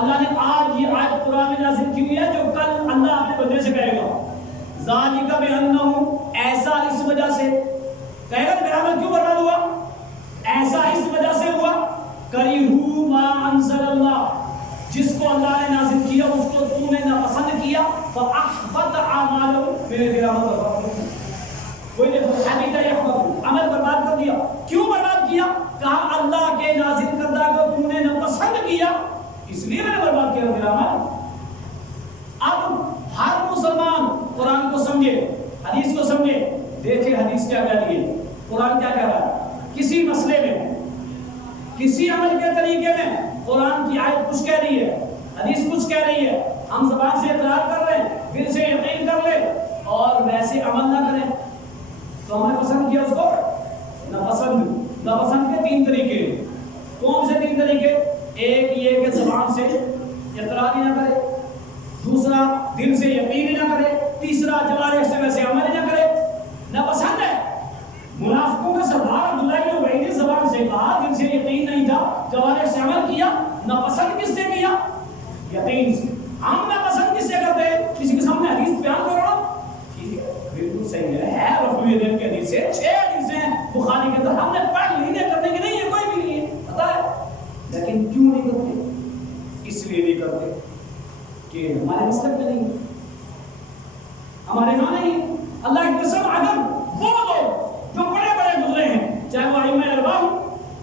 اللہ نے آج یہ آیت قرآن میں نازل کی ہوئی ہے جو کل اللہ اپنے بندے سے کہے گا. ذالک بأنہم، ایسا اس وجہ سے کہے گا میرا عمل کیوں برباد ہوا؟ ایسا اس وجہ سے ہوا کریہوا ما انزل اللہ، جس کو اللہ نے نازل کیا اس کو تم نے ناپسند کیا. فاحبط اعمالهم، میرے پھر عمل برباد ہو گیا. کوئی نے عمل برباد کر دیا. کیوں برباد کیا؟ کہا اللہ کے نازل کردہ کو تم نے ناپسند کیا اس لیے میں نے برباد کیا میرا عمل. اب ہر مسلمان قرآن کو سمجھے، حدیث کو سمجھے. دیکھیں حدیث کیا کہہ رہی ہے، قرآن کیا کہہ رہا ہے. کسی مسئلے میں، کسی عمل کے طریقے میں قرآن کی آیت کچھ کہہ رہی ہے، حدیث کچھ کہہ رہی ہے، ہم زبان سے اقرار کر رہے ہیں، دل سے یقین کر لیں اور ویسے عمل نہ کریں تو ہمیں پسند کیا اس کو ناپسند. ناپسند کے تین طریقے. کون سے تین طریقے؟ ایک یہ کہ زبان سے اقرار ہی نہ کرے، دوسرا دل سے یقین ہی نہ کرے، تیسرا جوارح سے ویسے عمل ہی نہ کرے. ناپسند ہے. منافقوں کا سردار عبداللہ بن ابی نے زبان سے کہا، دل سے یقین نہیں تھا، جوارح سے عمل کیا. ناپسند کس سے کیا؟ یقین سے. ہم ناپسند کس سے کرتے ہیں؟ کسی کے سامنے حدیث بیان کرو، ٹھیک ہے بالکل صحیح ہے رفع یدین کے حدیث سے 6 حدیثیں ہیں بخاری کے اندر، ہم نے پڑھ لی، نہیں کرنے کی نہیں ہے کوئی بھی نہیں ہے، پتہ ہے. لیکن کیوں نہیں کرتے؟ اس لیے نہیں کرتے کہ ہمارے مسلک میں نہیں، ہمارے یہاں نہیں. اللہ کی قسم اگر وہ لوگ جو بڑے بڑے گزرے ہیں، چاہے وہ ائمہ اربعہ ہوں،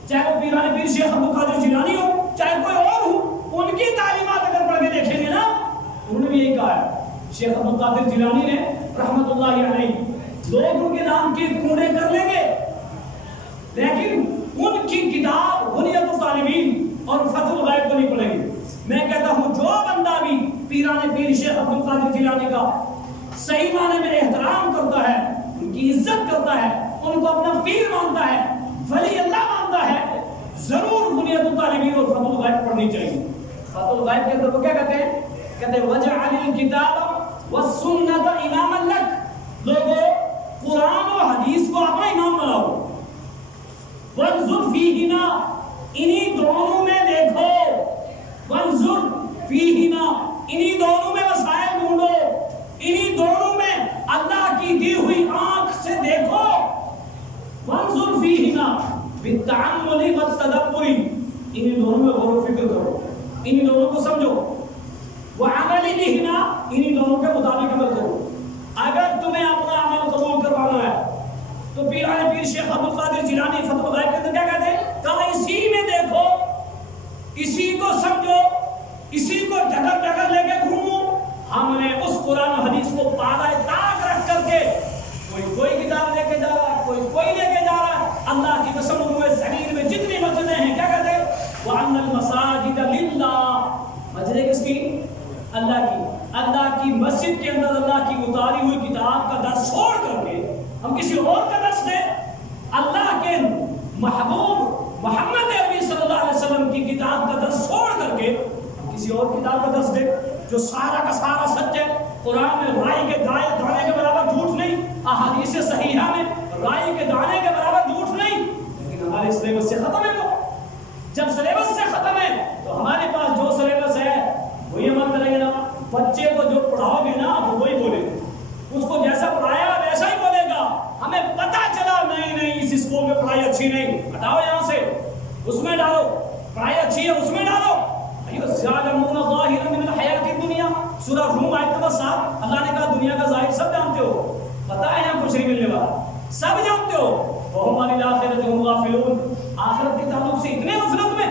چاہے وہ پیران پیر شیخ عبد القادر جیلانی ہو، چاہے کوئی اور ہو، ان کی تعلیمات اگر پڑھ کے دیکھیں گے نا، انہوں نے بھی یہی کہا ہے. شیخ عبد القادر جیلانی نے رحمت اللہ علیہ، لوگ ان کے نام کی کوڑے کر لیں گے لیکن ان کی کتاب غنیت الطالبین اور فتح الغیب کو نہیں پڑھیں گے. میں کہتا ہوں جو بندہ بھی پیران پیر شیخ عبد القادر جیلانی کا صحیح معنی میں احترام کرتا ہے، ان کی عزت کرتا ہے، ان کو اپنا پیر مانتا ہے، ولی اللہ مانتا ہے، ضرور غنیت الطالبین اور فتح الغیب پڑھنی چاہیے. فتح الغیب کے اندر وہ کیا کہتے ہیں؟ کہتے ہیں وجعل الکتاب والسنۃ اماما لک، لوگوں قرآن و حدیث کو اپنا امام بناؤ. وانظر فیہما، انہی دونوں میں دیکھو. وانظر فیہما، انہی دونوں میں وسائل ڈھونڈو، انہی دونوں میں اللہ کی دی ہوئی آنکھ سے دیکھو، وانظر فیہما بالتعمل والتدبر، انہی دونوں میں غور و فکر کرو، انہی دونوں کو سمجھو، وعمل بہما، انہی دونوں کے مطابق عمل کرو۔ اگر تمہیں اپنا عمل قبول کروانا ہے تو پیر شیخ عبد القادر جیلانی فتح الغائب کے اندر کیا کہتے ہیں؟ کہا اسی میں دیکھو، اسی کو سمجھو، اسی کو ڈگر ڈگر لے کے گھومو۔ ہم نے اس قرآن و حدیث کو پالہ طاق رکھ کر کے کوئی کتاب لے کے جا رہا ہے، کوئی لے کے جا رہا ہے۔ اللہ کی قسم ہوئے زمین میں جتنی مسجدیں ہیں کیا کہتے ہیں؟ وَأَنَّ الْمَسَاجِدَ لِلَّهِ، مسجدیں کس کی؟ اللہ کی۔ اللہ کی مسجد کے اندر اللہ کی اتاری ہوئی کتاب کا درس چھوڑ کر کے ہم کسی اور کا درس دیں؟ اللہ کے محبوب محمد عربی صلی اللہ علیہ وسلم کی کتاب کا درس چھوڑ کر کے ہم کسی اور کتاب کا درس دیں جو سارا کا سارا سچ ہے؟ قرآن میں رائی کے دانے کے برابر جھوٹ نہیں، احادیث صحیحہ میں رائی کے دانے کے برابر جھوٹ نہیں، لیکن ہمارے سلیبس سے ختم ہے۔ وہ جب سلیبس سے ختم ہے تو ہمارے پاس جو سلیبس ہے وہی عمل کریں گے نا۔ بچے کو جو پڑھاؤ گے نا وہ وہی بولے گا، اس کو جیسا پڑھایا ویسا ہی بولے گا۔ ہمیں پتہ چلا نہیں اس اسکول میں پڑھائی اچھی نہیں، ہٹاؤ یہاں سے، اس میں ڈالو، پڑھائی اچھی ہے اس میں ڈالو۔ یعلمون ظاہرا من الحیات الدنیا، سورہ روم آیت نمبر 7، اللہ نے کہا دنیا کا ظاہر سب جانتے ہو، پتہ ہے یہاں کچھ نہیں ملنے والا، سب جانتے ہو۔ وہم عن الآخرۃ هم غافلون، آخرت کے تعلق سے اتنے غفلت میں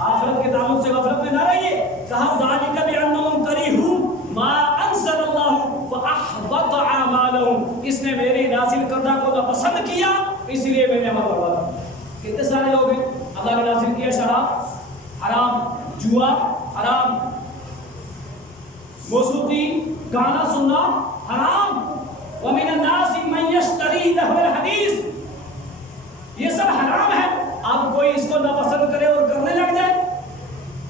آخرت کے تعلق سے غفلت میں نہ رہیے۔ کہا ذالک بانہم کرہوا ما انزل اللہ فاحبط اعمالہم، اس نے میری نازل کردہ کو ناپسند کیا اس لیے میں نے عمل برباد کیا۔ کتنے سارے لوگ ہیں اللہ نے نازل کیا شراب حرام، جوا حرام، موسیقی گانا سننا حرام، ومن الناس من یشتری لہو الحدیث، یہ سب حرام ہے۔ اب کوئی اس کو ناپسند کرے اور کرنے لگ جائے،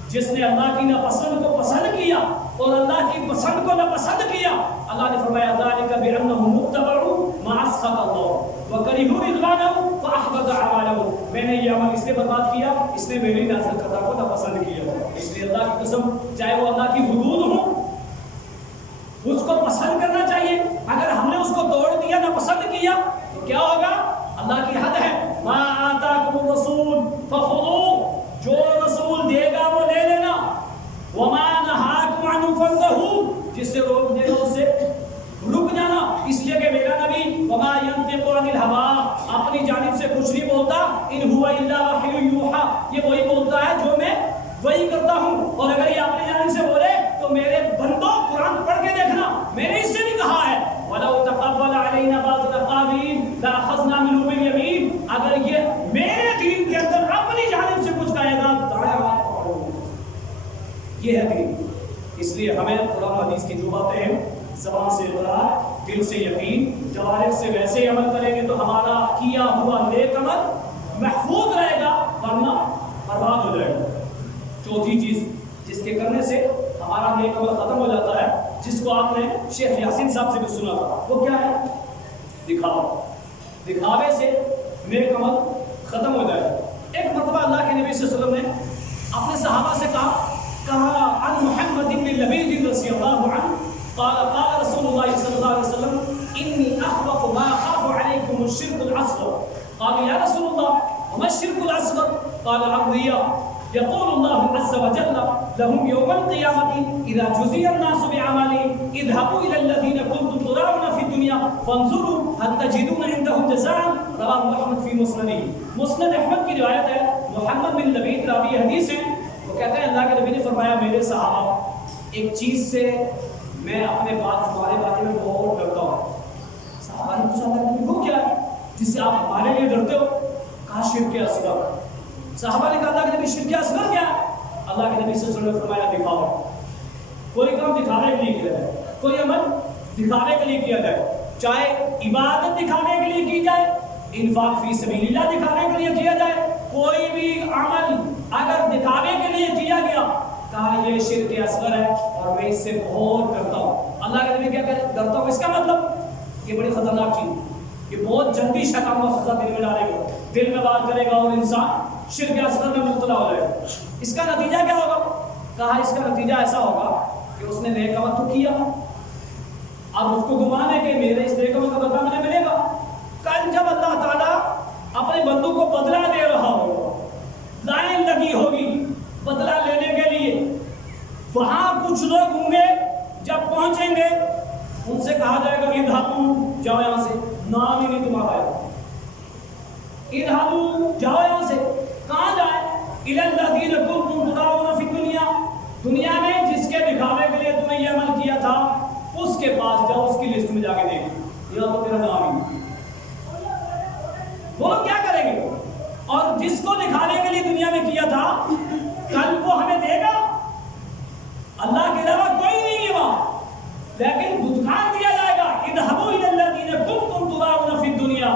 جس نے اللہ کی ناپسند کو پسند کیا اور اللہ کی پسند کو ناپسند کیا، اللہ نے فرمایا ذالک بانہم اتبعوا ما اسخط اللہ وکرہوا رضوانہ فاحبط اعمالہم، میں نے یہ عمل اس لیے برباد کیا اس نے میری نازل کردہ کو ناپسند کیا۔ اس لیے اللہ کی قسم چاہے وہ اللہ کی حدود ہوں اس کو پسند کرنا چاہیے۔ اگر ہم نے اس کو توڑ دیا ناپسند کیا تو کیا ہوگا؟ اللہ کی حد ہے، ما آتاکم الرسول فخذوہ، جو رسول دے گا وہ لے لینا، وما نہاکم عنہ فانتہوا، جس سے روک دے گا اس سے رک جانا، اس لیے کہ میرا نبی وما ینطق عن الہویٰ، اپنی جانب سے کچھ نہیں بولتا، ان ہوا الا وحی یوحیٰ، یہ وہی بولتا ہے جو میں وہی کرتا ہوں۔ اور اگر یہ اپنی جانب سے بولے تو میرے بندوں قرآن پڑھ کے دیکھنا، میں نے اس سے بھی کہا ہے وَلَوْ تَقَبَّلَ عَلَيْنَا بَعْضَ الْأَقَاوِيلِ لَأَخَذْنَا مِنْهُ بِالْيَمِينِ، اگر یہ میرے دین کے اندر اپنی جانب سے کچھ کہے گا دائیں ہاتھ پکڑو، یہ ہے دین۔ اس لیے ہمیں قرآن حدیث کی جو باتیں ہیں زبان سے اقرار، دل سے یقین، جوارح سے ویسے ہی عمل کریں گے تو ہمارا کیا ہوا نیک عمل محفوظ رہے گا ورنہ برباد ہو جائے گا۔ چوتھی چیز جس کے کرنے سے ہمارا نیک عمل ختم ہو جاتا ہے، جس کو آپ نے شیخ یاسین صاحب سے بھی سنا تھا، وہ کیا ہے؟ دکھاوا۔ دکھاوے سے نیک عمل ختم ہو جائے گا۔ ایک مرتبہ اللہ کے نبی صلی اللہ علیہ وسلم نے اپنے صحابہ سے کہا عن محمد بن لبید رضی اللہ عنہ قال رسول اللہ صلی اللہ علیہ وسلم انی اخوف ما اخاف علیکم الشرک الاصغر، قالوا یا رسول اللہ وما الشرک الاصغر قال الریا، يقول الله عز وجل لهم يوم القيامة إذا جزي الناس بأعمالهم اذهبوا إلى الذين كنتم تراءون في الدنيا فانظروا هل تجدون عندهم جزاء، رواه أحمد في مسنده۔ مسند احمد کی روایت ہے، محمد بن لبید راوی حدیث ہیں، وہ کہتے ہیں اللہ کے نبی نے فرمایا میرے صحابہ ایک چیز سے میں اپنے تمہارے بارے میں بہت ڈرتا ہوں۔ صحابہ نے پوچھا اللہ کے نبی وہ کیا ہے جس سے آپ ہمارے لیے ڈرتے ہو؟ کہا شرک اصغر۔ صحابہ نے کہا اللہ کے نبی شرک اصغر کیا ہے؟ اللہ کے نبی صلی اللہ علیہ وسلم نے فرمایا دکھاوا۔ کوئی کام دکھانے کے لیے کیا جائے، کوئی عمل دکھانے کے لیے کیا جائے، چاہے عبادت دکھانے کے لیے کی جائے، انفاق فی سبیل اللہ دکھانے کے لیے کیا جائے، کوئی بھی عمل اگر دکھانے کے لیے کیا گیا کہا یہ شرک اصغر ہے اور میں اس سے بہت ڈرتا ہوں۔ اللہ کے نبی کیا کہتے ہیں ڈرتا ہوں، اس کا مطلب یہ بڑی خطرناک چیز، یہ بہت جلدی شیطان وسوسہ دل میں ڈالے گا، دل میں بات کرے گا اور انسان شرک اصغر میں مبتلا ہو جائے گا۔ اس کا نتیجہ کیا ہوگا؟ کہا اس کا نتیجہ ایسا ہوگا کہ اس نے نیک عمل تو کیا، اب اس کو گمانے کے میرے اس نیک عمل کا بدلہ مجھے ملے گا۔ کل جب اللہ تعالیٰ اپنے بندوں کو بدلہ دے رہا ہوگا، لائن لگی ہوگی بدلہ لینے کے لیے، وہاں کچھ لوگ ہوں گے جب پہنچیں گے ان سے کہا جائے گا اذهبوا، جاؤ یہاں سے، نام ہی نہیں تمہارا ہے، اذهبوا، جاؤ یہاں سے، کہاں جائیں؟ الى الذين كنتم تدعون في الدنيا، دنیا میں جس کے دکھاوے کے لیے تم نے یہ عمل کیا تھا اس کے پاس جاؤ، اس کی لسٹ میں جا کے دیکھو، یہ تو تیرا نام ہی، وہ لوگ کیا کریں گے؟ اور جس کو دکھانے کے لیے دنیا میں کیا تھا کل وہ ہمیں دے گا؟ اللہ کے علاوہ کوئی نہیں ہے وہاں، لیکن دھتکار دیا جائے گا اذهبوا الى الذين كنتم تدعون في الدنيا،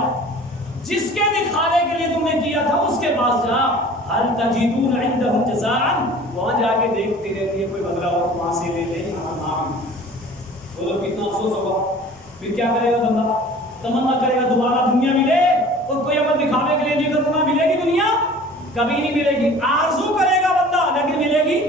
جس کے دکھانے کے لیے تم نے کیا تھا اس کے پاس جا، هل تجدون عندهم جزاء، وہاں جا کے دیکھتے رہتی ہے کوئی بدلہ ہو وہاں سے لے لے، یہاں نام، وہ لوگ کتنا افسوس ہوگا، پھر کیا کرے گا بندہ؟ تمنا کرے گا دوبارہ دنیا ملے، اور کوئی عمل دکھانے کے لیے نہیں کرنا، ملے گی دنیا؟ کبھی نہیں ملے گی، آرزو کرے گا بندہ لیکن ملے گی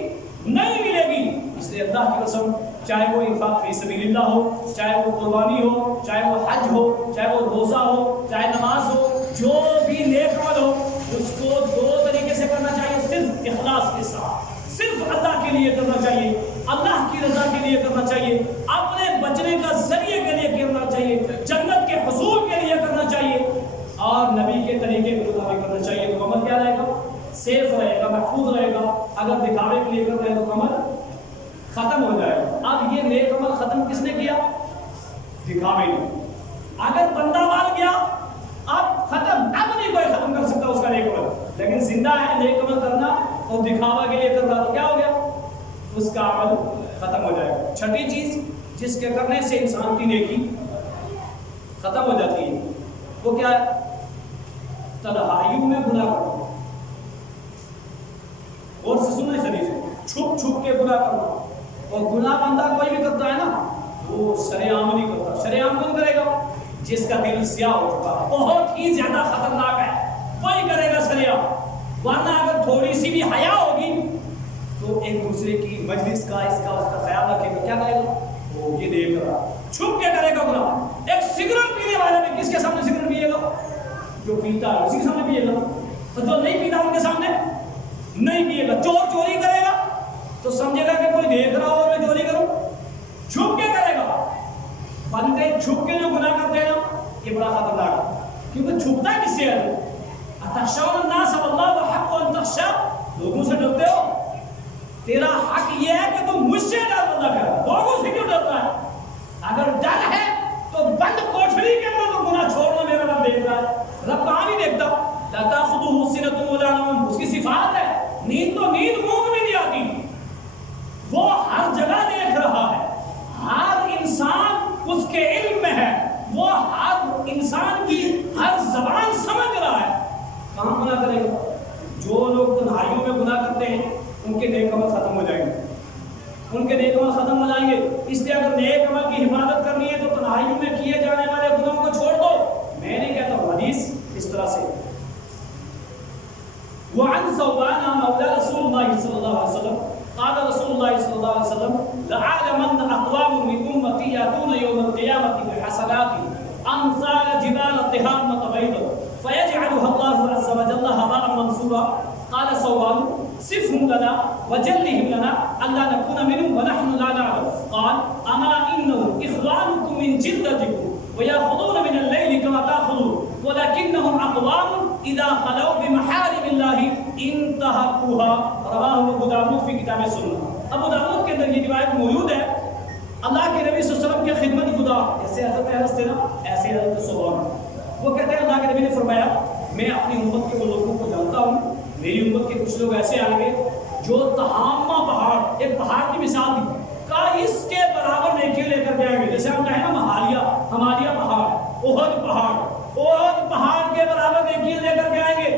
نہیں ملے گی۔ اس لیے اللہ کی قسم، چاہے وہ انفاق فی سبیل اللہ ہو، چاہے وہ قربانی ہو، چاہے وہ حج ہو، چاہے وہ روزہ ہو، چاہے نماز ہو، جو بھی نیک عمل ہو اس کو دو طریقے سے کرنا چاہیے، صرف اخلاص کے ساتھ، صرف اللہ کے لیے کرنا چاہیے، اللہ کی رضا کے لیے کرنا چاہیے، اپنے بچنے کا ذریعے کے لیے کرنا چاہیے، جنت کے حصول کے لیے کرنا چاہیے، اور نبی کے طریقے کے مطابق کرنا چاہیے، تو عمل کیا رہے گا؟ سیف رہے گا، محفوظ رہے گا۔ اگر دکھاوے کے لیے کر رہے ہیں تو عمل ختم ہو جائے گا۔ اب یہ نیک عمل ختم کس نے کیا؟ دکھاوے نے۔ اگر بندہ مار گیا اب ختم، اب نہیں کوئی ختم کر سکتا اس کا نیک عمل، لیکن زندہ ہے نیک عمل کرنا اور دکھاوا کے لیے کرنا، تو کیا ہو گیا؟ اس کا عمل ختم ہو جائے گا۔ چھٹی چیز جس کے کرنے سے انسان کی نیکی ختم ہو جاتی ہے وہ کیا ہے؟ تنہائیوں میں گناہ کرنا، اور سے سننے سے چھپ چھپ کے گناہ کرنا، اور گناہ بندہ کوئی بھی کرتا ہے نا وہ شرع عام نہیں کرتا۔ شرع عام کون کرے گا؟ جس کا دل سیاہ ہو چکا، بہت ہی زیادہ خطرناک ہے، وہی کرے گا شرع عام۔ ورنہ اگر تھوڑی سی بھی حیا ہوگی تو ایک دوسرے کی مجلس کا اس کا خیال رکھے گا، کیا کرے گا؟ وہ یہ دیکھ رہا، چھپ کے کرے گا گناہ۔ ایک سگریٹ پینے والے میں کس کے سامنے سگریٹ پیے گا؟ جو پیتا ہے اسی کے سامنے پیے گا، اور جو نہیں پیتا ان کے سامنے نہیں پیے گا۔ چور چوری کرے گا تو سمجھے گا کہ کوئی دیکھ رہا ہو اور میں چوری کروں، چھپ کے کرے گا۔ بندے چھپ کے جو گناہ کرتے ہیں نا یہ بڑا خطرناک ہے، کیونکہ چھپتا کس سے ہے؟ اتخشون الناس واللہ احق ان تخشى، لوگوں سے ڈرتے ہو؟ تیرا حق یہ ہے کہ تم مجھ سے ڈر اللہ کر، لوگوں سے کیوں ڈرتا ہے؟ اگر ڈر ہے تو بند کوٹھری کے اندر تو گناہ چھوڑنا، میرا رب دیکھ رہا ہے۔ رب کہاں نہیں دیکھتا؟ لا تأخذه سنة ولا نوم، اس کی صفات ہے، نیند تو نیند اونگ بھی نہیں آتی، وہ ہر جگہ دیکھ رہا ہے، ہر انسان اس کے علم میں ہے، وہ ہر انسان کی ہر زبان سمجھ رہا ہے۔ کہاں گناہ کرے گا؟ جو لوگ تنہائیوں میں گناہ کرتے ہیں ان کے نیک عمل ختم ہو جائیں گے، ان کے نیک عمل ختم ہو جائیں گے۔ اس لیے اگر نیک عمل کی حفاظت کرنی ہے تو تنہائیوں میں کیے جانے والے گناہوں کو چھوڑ دو۔ میں نہیں کہتا ہوں، حدیث اس طرح سے۔ وعن ثوبان مولى رسول الله صلى الله عليه وسلم قال رسول الله صلى الله عليه وسلم لعالمن اقوام من امتي ياتون يوم القيامه بحسنات امثال جبال التهامه بيضا فيجعلها الله عز وجل هباء منثورا قال ثوبان صفهم لنا وجلهم لنا الا نكون منهم ونحن لا نعلم قال اما انهم اخوانكم من جلدتكم ويأخذون من الليل كما تأخذون ولكنهم اقوام اذا خلوا بمحارم الله انتهكوها رواه ابو داؤد فی کتاب السنن۔ ابو داؤد کے اندر یہ روایت موجود ہے، اللہ کے نبی صلی اللہ علیہ وسلم کے خدمت خدا، جیسے حضرت انس تھے نا ایسے حضرت ثوبان، وہ کہتے ہیں اللہ کے نبی نے فرمایا میں اپنی امت کے وہ لوگوں کو جانتا ہوں، میری امت کے کچھ لوگ ایسے آئیں گے جو تہامہ پہاڑ، ایک پہاڑ کی مثال دی کا اس کے برابر نیکی لے کر کے آئیں گے، جیسے ہم کہیں نا ہمالیہ پہاڑ، احد پہاڑ کے برابر نیکی لے کر کے آئیں گے،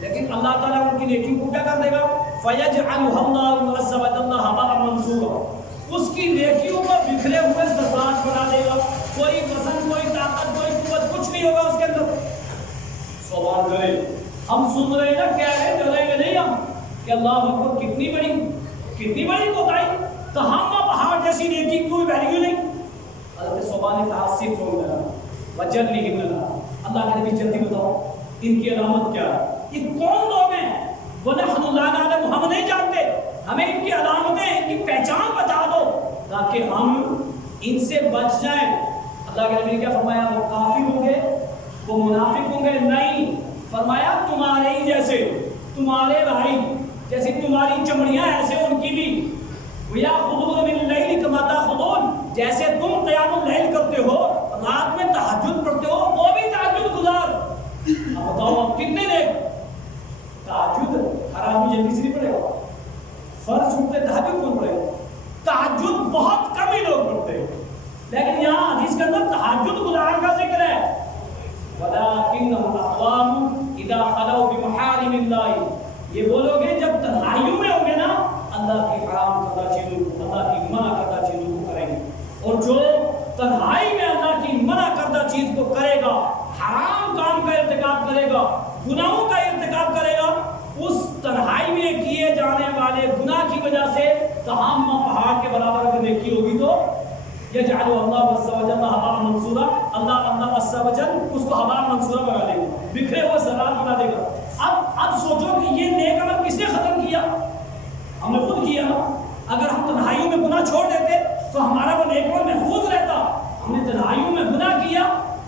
لیکن اللہ تعالیٰ ان کی نیکیوں کو کیا کر دے گا؟ فَيَجْعَلُهَا اللَّهُ عَزَّ وَجَلَّ هَبَاءً مَنثُورًا، اس کی نیکیوں کو بکھرے ہوئے ذرات بنا دے گا، کوئی وزن، کوئی طاقت، کوئی قوت کچھ نہیں ہوگا اس کے اندر۔ سوال کرے ہم سن رہے ہیں نا، کہہ رہے ڈریں گے نہیں ہم کہ اللہ اکبر کتنی بڑی کتنی بڑی کوتاہی، تہامہ پہاڑ جیسی نیکی کی کوئی ویلیو نہیں۔ حضرت صوبان نے کہا صرف وجلہم لنا، اللہ کے نبی جلدی بتاؤ ان کی علامت کیا ہے، یہ کون لوگ ہیں؟ وَنَحْنُ لَا نَعْلَمُ، ہم نہیں جانتے، ہمیں ان کی علامتیں، ان کی پہچان بتا دو تاکہ ہم ان سے بچ جائیں۔ اللہ کے نبی نے کیا فرمایا؟ وہ کافر ہوں گے، وہ منافق ہوں گے؟ نہیں، فرمایا تمہارے ہی جیسے، تمہارے بھائی جیسے تمہاری چمڑیاں ایسے ان کی بھی، وَيَأْخُذُونَ مِنَ اللَّيْلِ كَمَا تَأْخُذُونَ، جیسے تم قیام اللیل کرتے ہو، رات میں تہجد پڑھتے ہو، وہ بھی تہجد گزار۔ اب بتاؤ اب کتنے دیر تہجد؟ ہر آدمی جلدی سے نہیں پڑھے گا، فرض چھوٹتے تہجد کون پڑھے گا؟ تہجد بہت کم ہی لوگ پڑھتے ہیں، لیکن یہاں حدیث کے اندر تہجد گزار کا ذکر ہے۔ وَلَٰكِنَّهُمْ أَقْوَامٌ إِذَا خَلَوْا بِمَحَارِمِ اللَّهِ، یہ وہ لوگ ہیں جب تنہائیوں میں ہوں گے نا، اللہ کی حرام کردہ چیزوں کو، اللہ کی منع کردہ چیزوں کو کریں گے، اور جو تنہائی میں اللہ کی منع کردہ چیز کو کرے گا، حرام کام کا ارتکاب کرے گا، گناہوں کا ارتکاب کرے گا، اس تنہائی میں کیے جانے والے گناہ کی وجہ سے تہامہ پہاڑ کے برابر اگر نیکی ہوگی تو یجعل اللہ عز وجل حباء منصورا، اللہ عز وجل اس کو حباء منصورا بنا دے گا، بکھرے ہوئے ذرات بنا دے گا۔ اب سوچو کہ یہ نیک عمل کس نے ختم کیا؟ ہم نے خود کیا نا۔ اگر ہم تنہائیوں میں گناہ چھوڑ دیتے تو ہمارا وہ نیک عمل محفوظ رہتا، ہم نے تنہائیوں میں گناہ کیا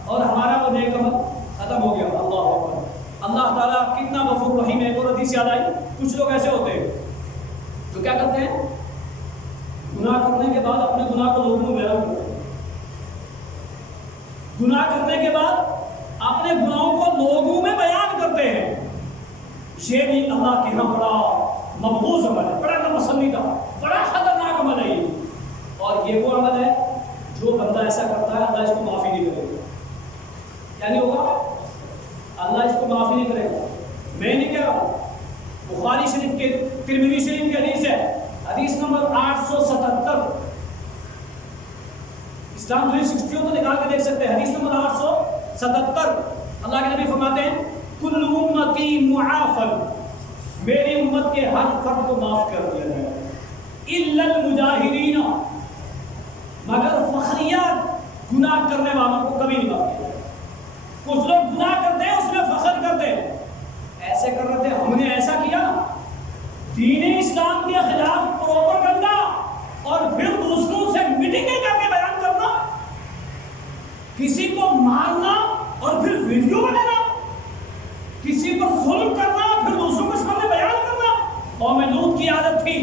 اور ہمارا وہ نیک عمل ختم ہو گیا۔ اللہ اکبر، اللہ تعالیٰ کتنا غفور رحیم ہے۔ ایک اور حدیث یاد آئی، کچھ لوگ ایسے ہوتے ہیں جو کیا کرتے ہیں، گناہ کرنے کے بعد اپنے گناہ کو لوگوں میں بیان کرتے ہیں، گناہ کرنے کے بعد اپنے گناہوں کو لوگوں میں بیان کرتے ہیں۔ یہ بھی اللہ کے ہاں بڑا مقبول عمل ہے، بڑا ناپسندیدہ، بڑا خطرناک عمل ہے یہ۔ اور یہ وہ عمل ہے جو بندہ ایسا کرتا ہے اللہ اس کو معافی نہیں کرے گا۔ کیا نہیں ہوگا؟ اللہ اس کو معافی نہیں کرے گا۔ میں نہیں کہہ رہا ہوں، بخاری شریف کے، ترمذی شریف کی حدیث ہے، حدیث نمبر 877، اسلام 360 کو نکال کے دیکھ سکتے ہیں، حدیث نمبر 877۔ اللہ کے نبی فرماتے ہیں کل امتی معافن، میری امت کے ہر فرد کو معاف کر دیا گیا، الا المجاہرین، مگر فخریہ گناہ کرنے والوں کو کبھی نہیں معاف کیا۔ کچھ لوگ گناہ کرتے ہیں اس میں فخر کرتے ہیں، ایسے کر رہے تھے ہم نے ایسا کیا، دین اسلام کے خلاف پروپیگنڈا، اور پھر دوسروں سے میٹنگیں کر کے بیان کرنا، کسی کو مارنا اور پھر ویڈیو بنانا، کسی پر ظلم کرنا پھر دوسروں کے سامنے بیان کرنا۔ قوم لوط کی عادت تھی،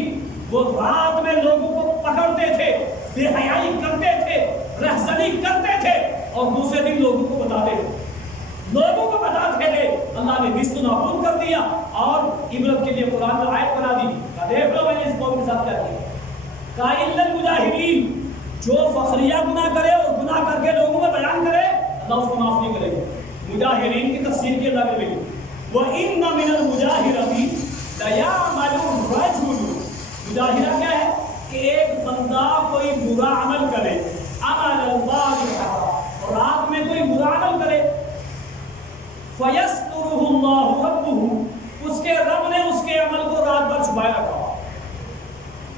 وہ رات میں لوگوں کو پکڑتے تھے، بے حیائی کرتے تھے، رہزنی کرتے تھے، اور دوسرے دن لوگوں کو بتاتے تھے، لوگوں کو بتاتے تھے۔ اللہ نے نیست و نابود کر دیا اور عبرت کے لیے قرآن میں آیت بنا دی، دیکھ لو میں نے اس قوم کے ساتھ کیا کیا۔ قائل المجاہرین، جو فخریہ گناہ کرے اور گناہ کر کے لوگوں میں بیان کرے، اللہ اس کو معاف نہیں کرے گا۔ مجاہرین کی تفسیر کی اللہ نے لکھی، وَإِنَّ مِنَ الْمُجَاهِرَةِ لَيَعْمَلُ الرَّجُلُ، مجاہرہ کیا ہے کہ ایک بندہ کوئی برا عمل کرے، عمل اللہ، اور رات میں کوئی برا عمل کرے، فَيَسْتُرُهُ اللَّهُ رَبُّهُ، اس کے رب نے اس کے عمل کو رات بھر چھپائے رکھا،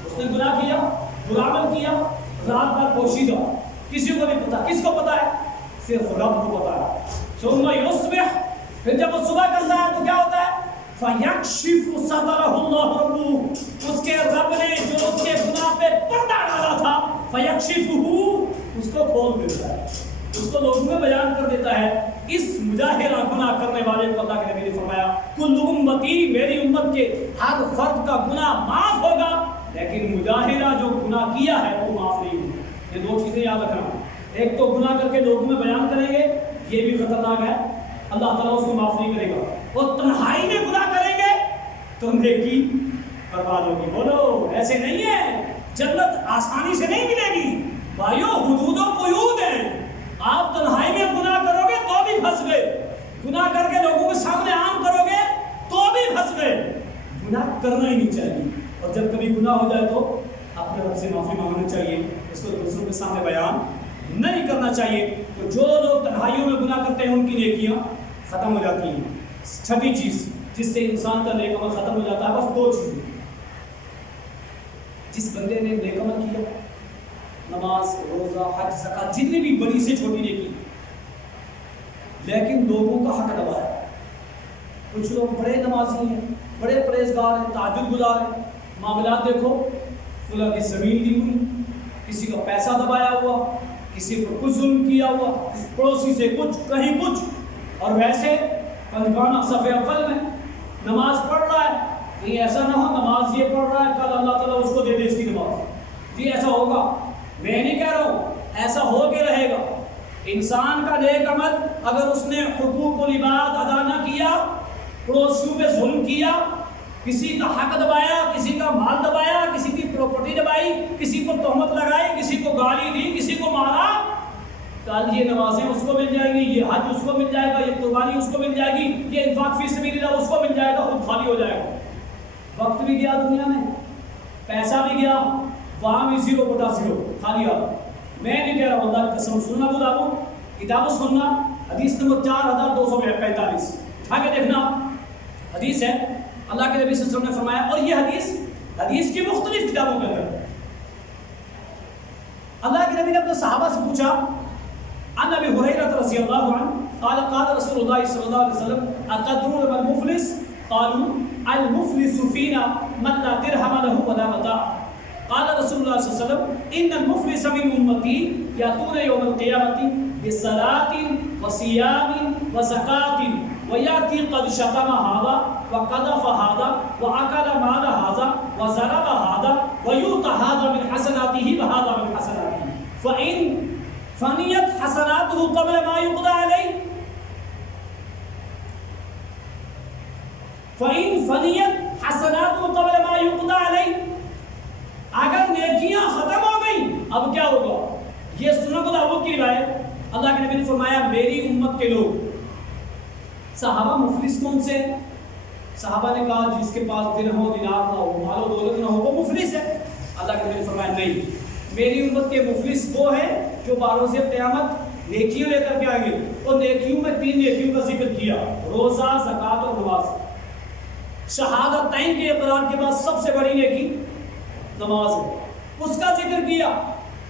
اس نے گناہ کیا، برا عمل کیا، رات بھر پوشیدہ، کسی کو نہیں پتا، کس کو پتا ہے؟ صرف رب کو پتا ہے۔ ثم يصبح، پھر جب وہ صبح کرتا ہے تو کیا ہوتا ہے؟ فَيَكْشِفُ سَتَرَهُ اللَّهُ رَبُّهُ، اس کے رب نے جو اس کے گناہ پہ پردہ ڈالا تھا، فَيَكْشِفُهُ، اس کو کھول دیتا ہے، اس کو لوگوں میں بیان کر دیتا ہے۔ اس مجاہرہ گناہ کرنے والے کو اللہ کے نبی نے فرمایا کل امتی، میری امت کے ہر فرد کا گناہ معاف ہوگا، لیکن مجاہرہ جو گناہ کیا ہے وہ معاف نہیں ہوگا۔ یہ دو چیزیں یاد رکھنا، ایک تو گناہ کر کے لوگوں میں بیان کریں گے، یہ بھی خطرناک ہے، اللہ تعالیٰ اس کو معاف نہیں کرے گا، اور تنہائی میں گناہ کریں گے تو نیکی برباد ہوگی۔ بولو ایسے نہیں ہے، جنت آسانی سے نہیں ملے گی بھائیو، حدود و قیود ہیں۔ آپ تنہائی میں گناہ کرو گے تو بھی پھنس گئے، گناہ کر کے لوگوں کے سامنے عام کرو گے تو بھی پھنس گئے۔ گناہ کرنا ہی نہیں چاہیے، اور جب کبھی گناہ ہو جائے تو اپنے رب سے معافی مانگنا چاہیے، اس کو دوسروں کے سامنے بیان نہیں کرنا چاہیے۔ تو جو لوگ تنہائیوں میں گناہ کرتے ہیں ان کی نیکیاں ختم ہو جاتی ہیں۔ چھٹی چیز جس سے انسان کا نیک عمل ختم ہو جاتا ہے، بس دو چیزیں، جس بندے نے نیک عمل کیا، نماز، روزہ، حج، زکات، جتنی بھی بڑی سے چھوٹی نیکی، لیکن لوگوں کا حق دبایا۔ کچھ لوگ بڑے نمازی ہیں، بڑے پرہیزگار ہیں، تہجد گزار ہیں، معاملات دیکھو، فلاں کی زمین دی ہوئی، کسی کا پیسہ دبایا ہوا، کسی پر کچھ ظلم کیا ہوا، پڑوسی سے کچھ، کہیں کچھ، اور ویسے پنجگانہ صف اول میں نماز پڑھ رہا ہے۔ کہیں ایسا نہ ہو نماز یہ پڑھ رہا ہے، کل اللہ تعالیٰ اس کو دے دے اس کی نماز۔ جی ایسا ہوگا، میں نہیں کہہ رہا ہوں، ایسا ہو کے رہے گا۔ انسان کا نیک عمل اگر اس نے حقوق العباد ادا نہ کیا، پڑوسیوں پہ ظلم کیا، کسی کا حق دبایا، کسی کا مال دبایا، کسی کی پراپرٹی دبائی، کسی پر تہمت لگائی، کسی کو گالی دی، کسی کو مارا، کل یہ نمازیں اس کو مل جائیں گی، یہ حج اس کو مل جائے گا، یہ قربانی اس کو مل جائے گی، یہ انفاق فی سبیل اللہ اس کو مل جائے گا، خود خالی ہو جائے گا۔ وقت بھی گیا دنیا میں، پیسہ بھی گیا، وہاں بھی 0/0 خالی آ۔ میں نہیں کہہ رہا ہوں، اللہ کی قسم، سننا ابو داؤد کتاب سننا حدیث نمبر 4245 اٹھا کے دیکھنا، حدیث ہے اللہ کے نبی صلی اللہ علیہ وسلم نے فرمایا، اور یہ حدیث کی مختلف کتابوں کے اندر اللہ کے نبی نے اپنے صحابہ سے پوچھا، عن ابی ہریرہ رضی اللہ عنہ قال قال رسول اللہ صلی اللہ علیہ وسلم اتدرون ما المفلس قالوا المفلس فينا من لا درهم له ولا متاع قال رسول الله صلی اللہ علیہ وسلم ان المفلس من امتی یاتون یوم القیامة بصلاة وصیام وزکاة ویاتی قد شتم هذا وقذف هذا واکل مال هذا وضرب هذا ویؤتى هذا من حسناته وهذا من حسناته فإن فنیت حسناته قبل ما يقضى عليه فإن فنیت حسناته قبل ما يقضى عليه، اگر نیکیاں ختم ہو گئی اب کیا ہوگا؟ یہ سنن ابو داؤد کی روایت۔ اللہ کے نبی نے فرمایا میری امت کے لوگ، صحابہ مفلس کون سے؟ صحابہ نے کہا جس کے پاس درہم و دینار نہ ہو، مال و دولت نہ ہو، وہ مفلس ہے۔ اللہ کے نبی نے فرمایا نہیں، میری امت کے مفلس وہ ہیں جو بروز قیامت نیکیوں لے کر کے آئیں گے، اور نیکیوں میں 3 نیکیوں کا ذکر کیا، روزہ، زکوٰۃ اور نماز۔ شہادتین کے اقرار کے بعد سب سے بڑی نیکی نماز ہے، اس کا ذکر کیا۔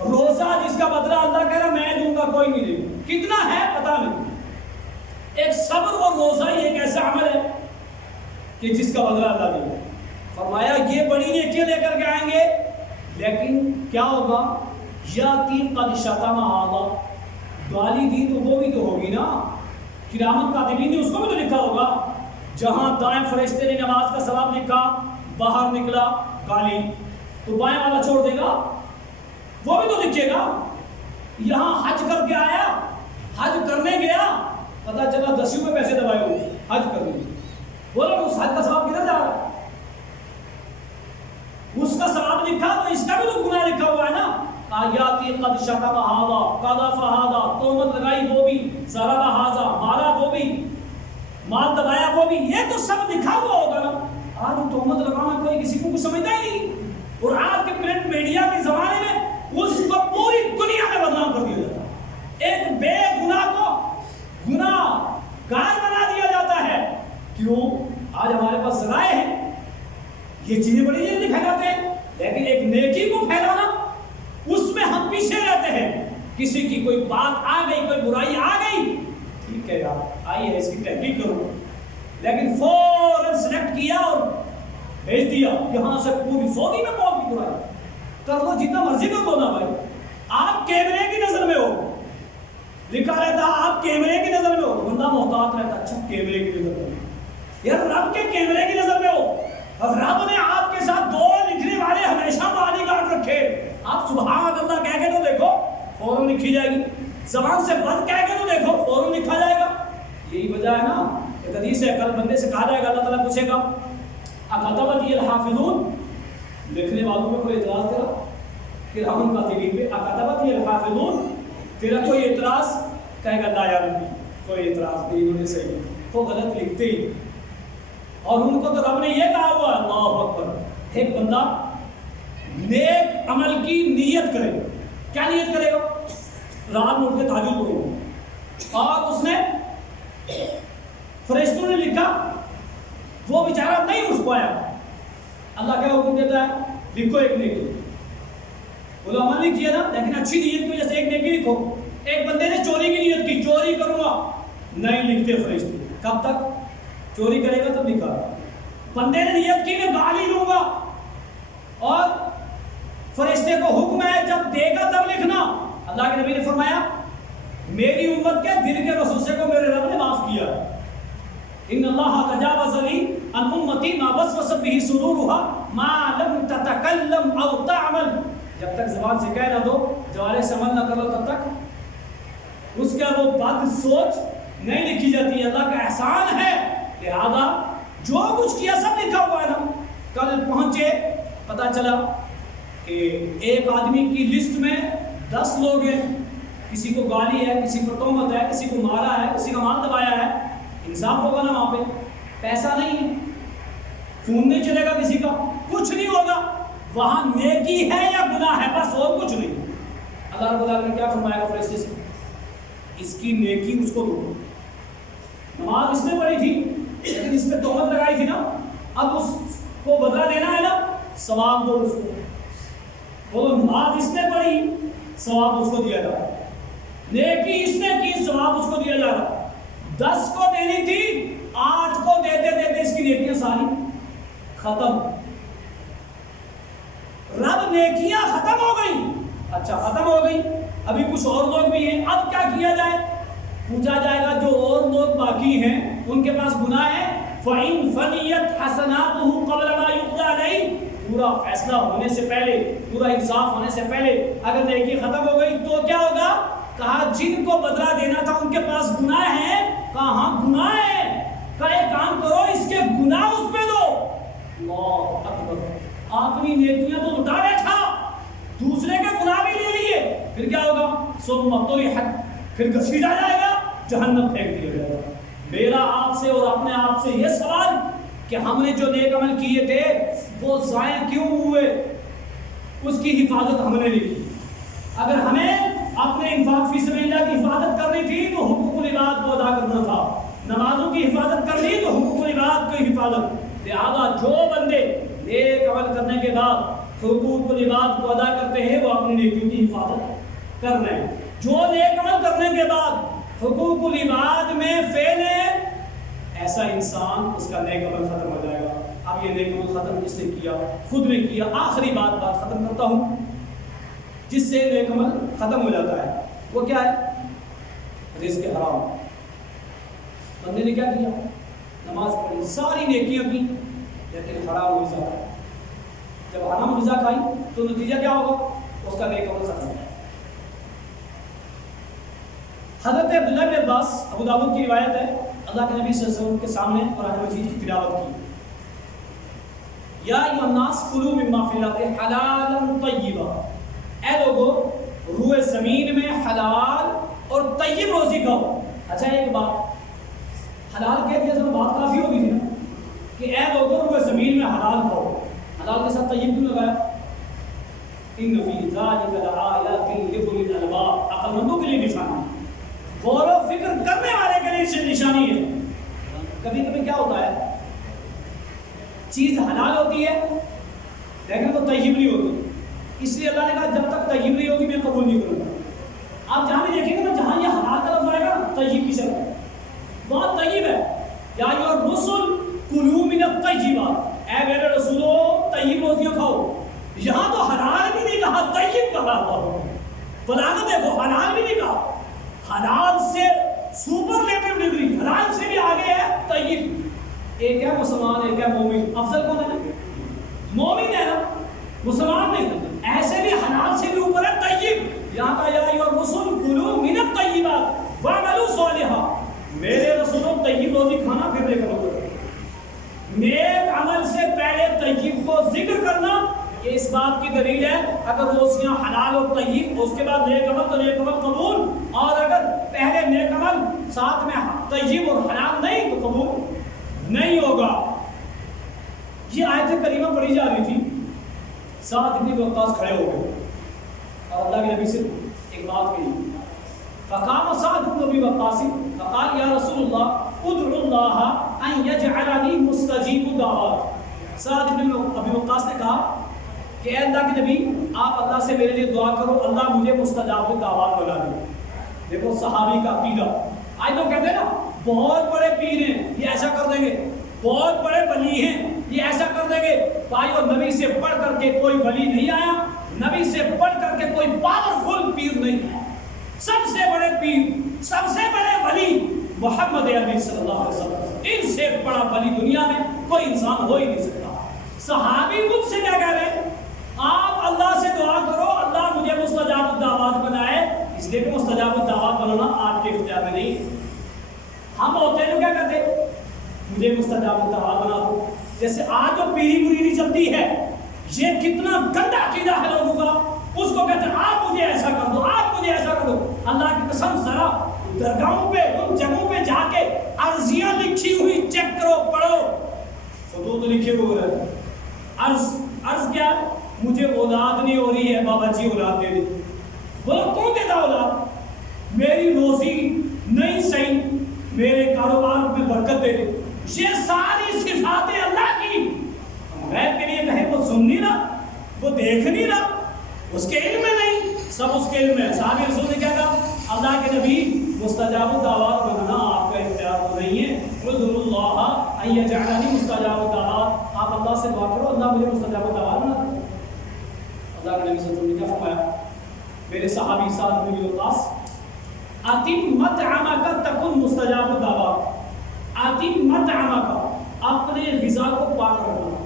روزہ جس کا بدلہ اللہ کہہ رہا میں دوں گا، کوئی نہیں دے گا، کتنا ہے پتہ نہیں۔ ایک صبر اور روزہ ہی ایک ایسا عمل ہے کہ جس کا بدلہ اللہ دے گا۔ فرمایا یہ بڑی نیکیاں لے کر کے آئیں گے، لیکن کیا ہوگا؟ یاتی قد شتم ھذا، گالی دی تو وہ بھی تو ہوگی نا، کرامت کاتبین نے اس کو بھی تو لکھا ہوگا۔ جہاں دائیں فرشتے نے نماز کا ثواب لکھا، باہر نکلا گالی، تو بائیں والا چھوڑ دے گا؟ وہ بھی تو لکھے گا۔ یہاں حج کر کے آیا، حج کرنے گیا، پتہ چلا 10 روپے پیسے دبائے ہوئے حج کرنے، بولو اس حج کا ثواب کدھر جا رہا ہے؟ اس کا ثواب لکھا تو اس کا بھی تو گناہ لکھا ہوا ہے نا۔ آیاتی قد شتم ھذا قذف ھذا، تہمت لگائی وہ بھی، ضرب ھذا مارا وہ بھی، مال دبایا وہ بھی، یہ تو سب لکھا ہوا ہوگا نا۔ آج تہمت لگانا کوئی کسی کو کچھ سمجھتا ہی نہیں، اور آج کے پرنٹ میڈیا کے زمانے میں اس کو پوری دنیا میں بدنام کر دیا جاتا ہے۔ ایک بے گناہ کو گناہ گار بنا دیا جاتا ہے۔ کیوں؟ آج ہمارے پاس ذرائع ہیں، یہ چیزیں بڑی جلدی پھیلاتے ہیں، لیکن ایک نیکی کو پھیلانا اس میں ہم پیچھے رہتے ہیں۔ کسی کی کوئی بات آ گئی، کوئی برائی آ گئی، ٹھیک ہے یار آئیے اس کی تحقیق کرو، لیکن فوراً سلیکٹ کیا اور بھیج دیا یہاں سے پوری سعودی میں قوم کی برائی کر لو، جتنا مرضی کر لو نا بھائی، آپ کیمرے کی نظر میں ہو، لکھا رہتا آپ کیمرے کی نظر میں ہو، بندہ محتاط رہتا، اچھا کیمرے کی نظر میں یار، رب کے کیمرے کی نظر میں ہو، اور رب نے آپ کے ساتھ 2 لکھنے والے ہمیشہ باڈی گارڈ رکھے، آپ سبحان اللہ کہہ کے تو دیکھو فوراً لکھی جائے گی، زبان سے بند کہہ کے تو دیکھو فوراً لکھا جائے گا۔ یہی وجہ ہے نا، ایک حدیث ہے کل بندے سے کہا جائے گا، اللہ تعالیٰ پوچھے گا اکتبت الحافظون، لکھنے والوں میں کوئی اعتراض تیرا؟ کرام کاتبین پہ اکتبت الحافظون، تیرا کوئی اعتراض؟ کہے گا لا یار کوئی اعتراض نہیں، انہوں نے صحیح تو غلط لکھتے ہی، اور ان کو تو رب نے یہ کہا ہوا ہے، اللہ اکبر، ایک بندہ نیک عمل کی نیت کرے، کیا نیت کرے گا؟ رات میں اٹھ کے تہجد پڑھوں گا، اور اس نے فرشتوں نے لکھا، وہ بیچارہ نہیں اٹھ پایا، اللہ کیا حکم دیتا ہے؟ لکھو ایک نیکی، وہ عمل نہیں کیا نا، لیکن اچھی نیت کی وجہ سے ایک نیکی لکھو. ایک بندے نے چوری کی نیت کی، چوری کروں گا، نہیں لکھتے فرشتے. کب تک چوری کرے گا تب لکھا. بندے نے نیت کی کہ گالی لوں گا، اور فرشتے کو حکم ہے جب دے گا تب لکھنا. اللہ کے نبی نے فرمایا میری امت کے دل کے وسوسے کو میرے رب نے معاف کیا. ان اللہ تجاوز لی عن امتی ما وسوس به صدورها ما لم تتکلم او تعمل. جب تک زبان سے کہہ نہ دو، جوارے سے عمل نہ کرو، تب تک اس کا وہ بد سوچ نہیں لکھی جاتی. اللہ کا احسان ہے، لہذا جو کچھ کیا سب لکھا ہوا ہے نا. کل پہنچے، پتا چلا کہ ایک آدمی کی لسٹ میں 10 لوگ ہیں، کسی کو گالی ہے، کسی کو تہمت ہے، کسی کو مارا ہے، کسی کا مال دبایا ہے. انصاف ہوگا نا وہاں پہ؟ پیسہ نہیں ہے، خون نہیں چلے گا کسی کا، کچھ نہیں ہوگا. وہاں نیکی ہے یا گناہ ہے، بس اور کچھ نہیں. اللہ رب العالمین نے کیا فرمایا گا فرشتے سے؟ اس کی نیکی اس کو دو. نماز اس نے پڑھی تھی لیکن اس پہ تہمت لگائی تھی نا، اب اس کو بدلہ دینا ہے نا، ثواب دو اس کو. وہ نماز اس نے پڑھی، ثواب اس کو دیا جا رہا. نیکی اس نے کی، ثواب اس کو دیا جا رہا. 10 کو دینی تھی، 8 کو دیتے دیتے اس کی نیکیاں ساری ختم. رب نیکیاں ختم ہو گئی. اچھا ختم ہو گئی، ابھی کچھ اور لوگ بھی ہیں، اب کیا کیا جائے؟ پوچھا جائے گا جو اور لوگ باقی ہیں ان کے پاس گناہ ہے. فَإِن فَنِيَتْ حَسَنَاتُهُ قَبْلَ مَا يُقْضَى عَلَيْهِ. پورا فیصلہ ہونے سے پہلے، پورا انصاف ہونے سے پہلے اگر نیکی ختم ہو گئی تو کیا ہوگا؟ کہا جن کو بدلہ دینا تھا ان کے پاس گناہ ہے. کہا ہاں گناہ ہے. کہا ایک کام کرو، اس کے گناہ اس پہ دو. اللہ اکبر. اپنی نیکیاں تو لٹا بیٹھا، دوسرے کے گناہ بھی لے لیے. پھر کیا ہوگا؟ ثم طرحت، پھر گھسیٹا جائے گا، جہنم پھینک دیا جائے گا. میرا آپ سے اور اپنے آپ سے یہ سوال کہ ہم نے جو نیک عمل کیے تھے وہ ضائع کیوں ہوئے؟ اس کی حفاظت ہم نے نہیں کی. اگر ہمیں اپنے انفاق فی سبیل اللہ کی حفاظت کرنی تھی تو حقوق العباد کو ادا کرنا تھا. نمازوں کی حفاظت کرنی تو حقوق العباد کی حفاظت. لہذا جو بندے نیک عمل کرنے کے بعد حقوق العباد کو ادا کرتے ہیں وہ اپنی نیکیوں کی حفاظت کر رہے ہیں. جو نیک عمل کرنے کے بعد حقوق العباد میں فیل ہے، ایسا انسان اس کا نیک عمل ختم ہو جائے گا. اب یہ نیک عمل ختم کس نے کیا؟ خود نے کیا. آخری بات ختم کرتا ہوں جس سے نیک عمل ختم ہو جاتا ہے، وہ کیا ہے؟ رزق حرام. بندے نے کیا کیا؟ نماز پڑھی، ساری نیکیاں کی، لیکن حرام غذا کھائی. جب حرام غذا کھائی تو نتیجہ کیا ہوگا؟ اس کا نیک عمل ختم ہو جائے. حضرت عبداللہ بن عباس، ابو داؤد کی روایت ہے، اللہ کے نبی صلی اللہ علیہ وسلم کے سامنے قرآن مجید کی تلاوت کی. یا ایھا الناس کلوا مما فی الارض حلالا طیبا. اے لوگو روئے زمین میں حلال اور طیب روزی کھاؤ. اچھا ایک بات، حلال کہہ دیا تو بات کافی ہوگی تھی نا کہ اے لوگو روئے زمین میں حلال کھاؤ. حلال کے ساتھ طیب کیوں لگایا؟ ان فی ذلک لآیات لأولی الالباب. عقل مندوں کے لیے نشانی، غور و فکر کرنے والے کے لیے نشانی ہے. کبھی کبھی کیا ہوتا ہے، چیز حلال ہوتی ہے لیکن وہ طیب نہیں ہوتی. اس لیے اللہ نے کہا جب تک طیب نہیں ہوگی میں قبول نہیں کروں گا. آپ جہاں بھی دیکھیں گے نا، جہاں یہ حلال کا لفظ آئے گا نا، طیب کی شکل بہت طیب ہے. یا ایھا الرسل کلوا من الطیبات. اے میرے رسولو طیب روزیاں کھاؤ. یہاں تو حلال بھی نہیں کہا، طیب کہا. بلاغت دیکھو، حلال بھی نہیں کہا. حلال سے سپرلیٹو ڈگری، حلال سے بھی آگے ہے طیب. ایک ہے مسلمان، ایک ہے مومن. افضل کون ہے نا؟ مومن ہے نا، مسلمان نہیں. ایسے بھی حلال سے بھی اوپر ہے طیب. یہاں کا یا ایھا الرسل کلوا من الطیبات واعملوا صالحا. میرے رسولوں طیب روزی کھانا پھر نیک عمل کرو. نیک عمل سے پہلے طیب کو ذکر کرنا، یہ اس بات کی دلیل ہے اگر روزیاں حلال اور طیب، اس کے بعد نیک عمل تو نیک عمل قبول. اور اگر پہلے نیک عمل ساتھ میں طیب اور حلال نہیں تو قبول نہیں ہوگا. یہ آیت کریمہ پڑھی جا رہی تھی، سعد بن وقاص کھڑے ہو گئے اور اللہ کے نبی سے ایک بات کہی. فقام سعد بن ابی وقاص فقال یا رسول اللہ ادعو اللہ ان یجعلنی مستجیب الدعوات. سعد بن ابی وقاص نے کہا کہ اے اللہ کے نبی آپ اللہ سے میرے لیے دعا کرو اللہ مجھے مستجاب الدعوات بنا دے. دیکھو صحابی کا عقیدہ. آج تو کہتے ہیں نا بہت بڑے پیر ہیں یہ ایسا کر دیں گے, بہت بڑے ولی ہیں یہ ایسا کر دیں گے. بھائیو نبی سے بڑھ کر کے کوئی ولی نہیں آیا, نبی سے بڑھ کر کے کوئی پاورفل پیر نہیں ہے. سب سے بڑے پیر, سب سے بڑے ولی محمد عربی صلی اللہ علیہ وسلم. ان سے بڑا ولی دنیا میں کوئی انسان ہو ہی نہیں سکتا. صحابی مجھ سے کیا کہہ رہے ہیں, آپ اللہ سے دعا کرو اللہ مجھے مستجاب الدعوات بنائے. اس لیے کہ مستجاب الدعوات بنانا آپ کے اختیار میں نہیں. ہم ہوتے ہیں کیا کہتے ہیں مجھے مستجاب الدعوات بنا دو. جیسے آج جو پیری مریدی چلتی ہے یہ کتنا گندا عقیدہ ہے لوگوں کا. اس کو کہتے ہیں آپ مجھے ایسا کر دو, آپ مجھے ایسا کر دو. اللہ کی قسم ذرا درگاہوں پہ ان جگہوں پہ جا کے عرضیاں لکھی ہوئی چیک کرو, پڑھو, خطوط لکھے ہوئے ہیں. عرض کیا, مجھے اولاد نہیں ہو رہی ہے بابا جی اولاد دے دے. بولو کون دیتا اولاد؟ میری روزی نہیں صحیح, میرے کاروبار میں برکت دے دے. یہ ساری صفاتیں اللہ کی غیب کے لیے کہیں وہ سن نہیں رہا, وہ دیکھ نہیں رہا, اس کے علم میں نہیں, سب اس کے علم میں. صحابہ رسول نے کیا کہا, اللہ کے نبی مستجاب الدعوات بننا آپ کا اختیار تو نہیں ہے. ادعوا اللہ ان یجعلنی مستجاب الدعوات, آپ اللہ سے دعا کرو اللہ مجھے مستجاب الدعوات بنا دے. اللہ کے نبی صلی اللہ علیہ وسلم نے کیا فرمایا, میرے صحابی سعد بن ابی وقاص, اتم مطعمک تکن مستجاب الدعوات. اتم مطعمک, اپنے غذا کو پاک رکھنا,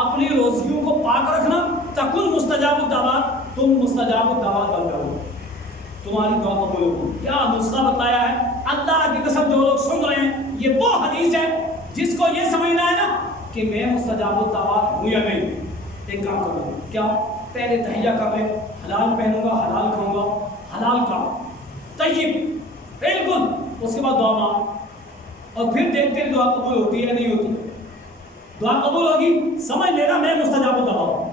اپنی روزیوں کو پاک رکھنا. تکن مستجاب الدعوات, تم مستجاب الدعوات بن جاؤ, تمہاری دعا قبول ہوگی. کیا نسخہ بتایا ہے اللہ کی قسم. جو لوگ سن رہے ہیں یہ وہ حدیث ہے جس کو یہ سمجھنا ہے نا کہ میں مستجاب الدعوات ہوں یا نہیں. ایک کام کروں, کیا پہلے تہیہ کر لیں, حلال پہنوں گا, حلال کھاؤں گا, حلال کام طیب بالکل, اس کے بعد دعا مانگ, اور پھر دیکھتے ہیں دعا قبول ہوتی ہے نہیں ہوتی. دعا قبول ہوگی سمجھ لینا میں مستجاب الدعوات.